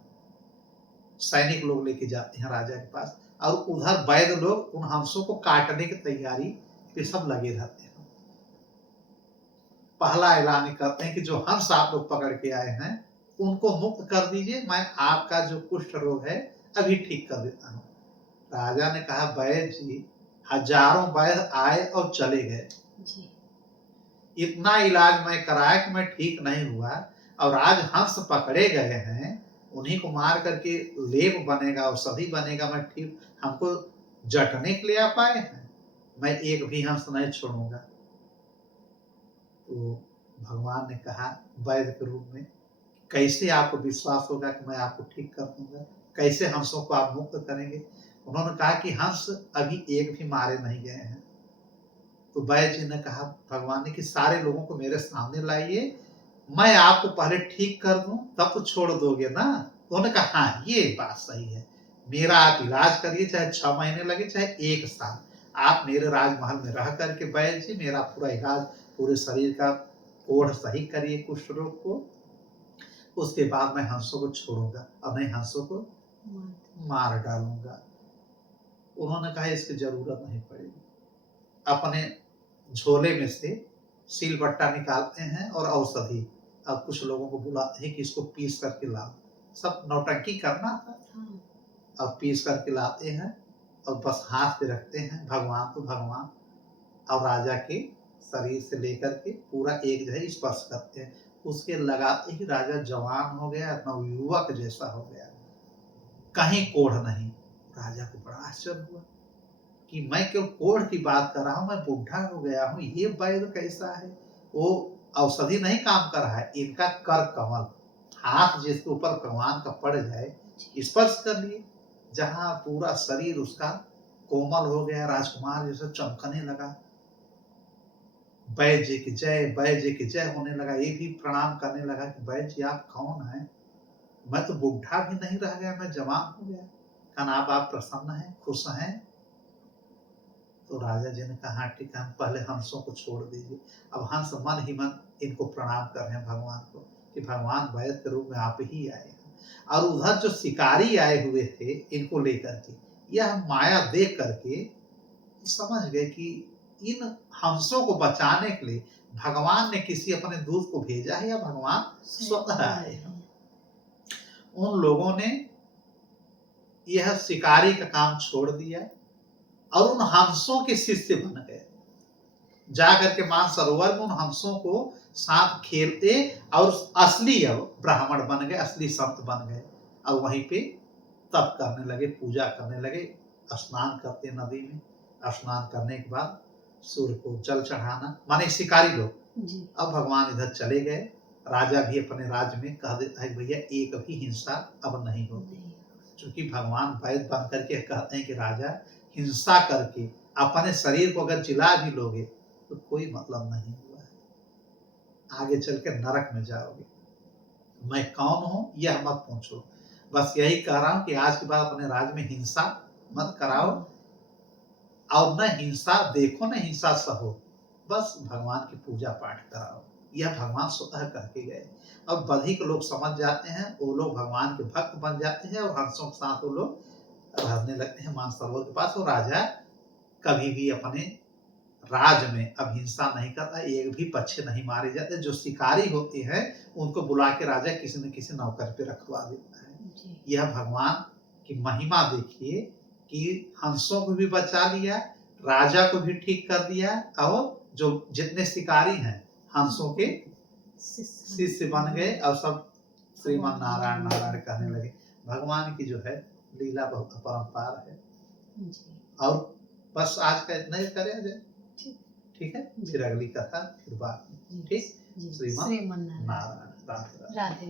सैनिक लोग लेके जाते हैं राजा के पास, और उधर वैद्य लोग उन हंसों को काटने की तैयारी पे सब लगे रहते हैं। पहला ऐलान करते हैं कि जो हंस आप लोग पकड़ के आए हैं उनको मुक्त कर दीजिए, मैं आपका जो कुष्ठ रोग है अभी ठीक कर देता हूँ। राजा ने कहा, वैद्य जी, हजारों वैद्य आए और चले गए, इतना इलाज मैं कराया कि मैं ठीक नहीं हुआ, और आज हंस पकड़े गए हैं, उन्हीं को मार करके लेप बनेगा, औषधि बनेगा, मैं ठीक, हमको जटने के लिए आ पाए हैं, मैं एक भी हंस नहीं छोड़ूंगा। तो भगवान ने कहा वैद्य के रूप में, कैसे आपको विश्वास होगा कि मैं आपको ठीक कर दूंगा, कैसे हंसों को आप मुक्त करेंगे? उन्होंने कहा कि हंस अभी एक भी मारे नहीं गए हैं। तो वैद्य जी ने कहा भगवान ने कि सारे लोगों को मेरे सामने लाइए, मैं आपको पहले ठीक कर दूं तब तो छोड़ दोगे ना? तो उन्होंने कहा हाँ, ये बात सही है, मेरा आप इलाज करिए, चाहे 6 महीने लगे चाहे 1 साल, आप मेरे राजमहल में रह करके वैद्य जी मेरा पूरा इलाज, पूरे शरीर का कोढ़ सही करिए कुष्ठ रोग को, उसके बाद मैं हंसों को छोड़ूंगा और नहीं हंसों को मार डालूंगा। उन्होंने कहा इसकी जरूरत नहीं पड़ेगी। अपने झोले में से सिलबट्टा निकालते हैं और औषधि, और कुछ लोगों को बुलाते हैं कि इसको पीस करके लाओ, सब नौटंकी करना था, और पीस करके लाते हैं और बस हाथ पे रखते हैं, भगवान तो भगवान, और राजा के शरीर से लेकर के पूरा एक जगह स्पर्श करते हैं, उसके लगाते ही राजा जवान हो गया, नवयुवक जैसा हो गया, कहीं कोढ़ नहीं। राजा को बड़ा आश्चर्य हुआ कि मैं केवल कोढ़ की बात कर रहा हूँ, मैं बूढ़ा हो गया हूँ, ये वैद्य कैसा है? वो औषधि नहीं काम कर रहा है, इनका कर कमल, हाथ जिसके ऊपर भगवान का पड़ जाए, स्पर्श कर लिए, जहां पूरा शरीर उसका कोमल हो गया, राजकुमार जैसे चमकने लगा। वैद्य जी की जय, वैद्य जी की जय होने लगा। ये भी प्रणाम करने लगा कि वैद्य जी आप कौन हैं? मैं तो बूढ़ा भी नहीं रह गया, मैं जवान हो गया। कहना आप प्रसन्न हैं, खुश हैं? तो राजा जी ने कहा ठीक है, हम पहले हंसों को छोड़ दीजिए। अब हंस मन ही मन इनको प्रणाम कर रहे हैं भगवान को कि भगवान वैद्य के रूप में आप ही आए हैं। और उधर जो शिकारी आए हुए थे इनको लेकर के, यह माया देख करके समझ गए कि इन हंसों को बचाने के लिए भगवान ने किसी अपने दूत को भेजा है या भगवान स्वतः आए हैं। उन लोगों ने यह शिकारी का काम छोड़ दिया और उन हंसों के शिष्य बन गए, जाकर के मानसरोवर में उन हंसों को साथ खेलते और असली ब्राह्मण बन गए, असली संत बन गए, और वहीं पे तप करने लगे, पूजा करने लगे, स्नान करते नदी में, स्नान करने के बाद सूर्य को जल चढ़ाना, माने शिकारी लोग। अब भगवान इधर चले गए, राजा भी अपने राज्य में कह देता है भैया एक भी हिंसा अब नहीं होगी, क्योंकि भगवान वैद्य बन करके कहते हैं कि राजा हिंसा करके अपने शरीर को अगर जिला भी लोगे तो कोई मतलब नहीं हुआ है, आगे चल के नरक में जाओगे। मैं कौन हूं यह मत पूछो, बस यही कह रहा हूं कि आज के बाद अपने राज्य में हिंसा मत कराओ, और न हिंसा देखो न हिंसा सहो, बस भगवान की पूजा पाठ कराओ। यह भगवान स्वतः कह के गए। अब बधिक लोग समझ जाते हैं, वो लोग भगवान के भक्त बन जाते हैं और हंसों के साथ वो लोग रहने लगते हैं मानसरोवर के पास। और राजा कभी भी अपने राज में अब हिंसा नहीं करता, एक भी बच्चे नहीं मारे जाते। जो शिकारी होते हैं उनको बुला के राजा किसी न किसी नौकर पे रखवा देता है। यह भगवान की महिमा देखिए कि हंसों को भी बचा लिया, राजा को भी ठीक कर दिया, और जो जितने शिकारी हैं हंसों के शिष्य बन गए और सब श्रीमान नारायण नारायण कहने लगे। भगवान की जो है लीला बहुत अपरंपार है। और बस आज का इतना ही करें जाए, ठीक है, फिर अगली कथा फिर बात। ठीक, श्रीमान नारायण। राधे राधे।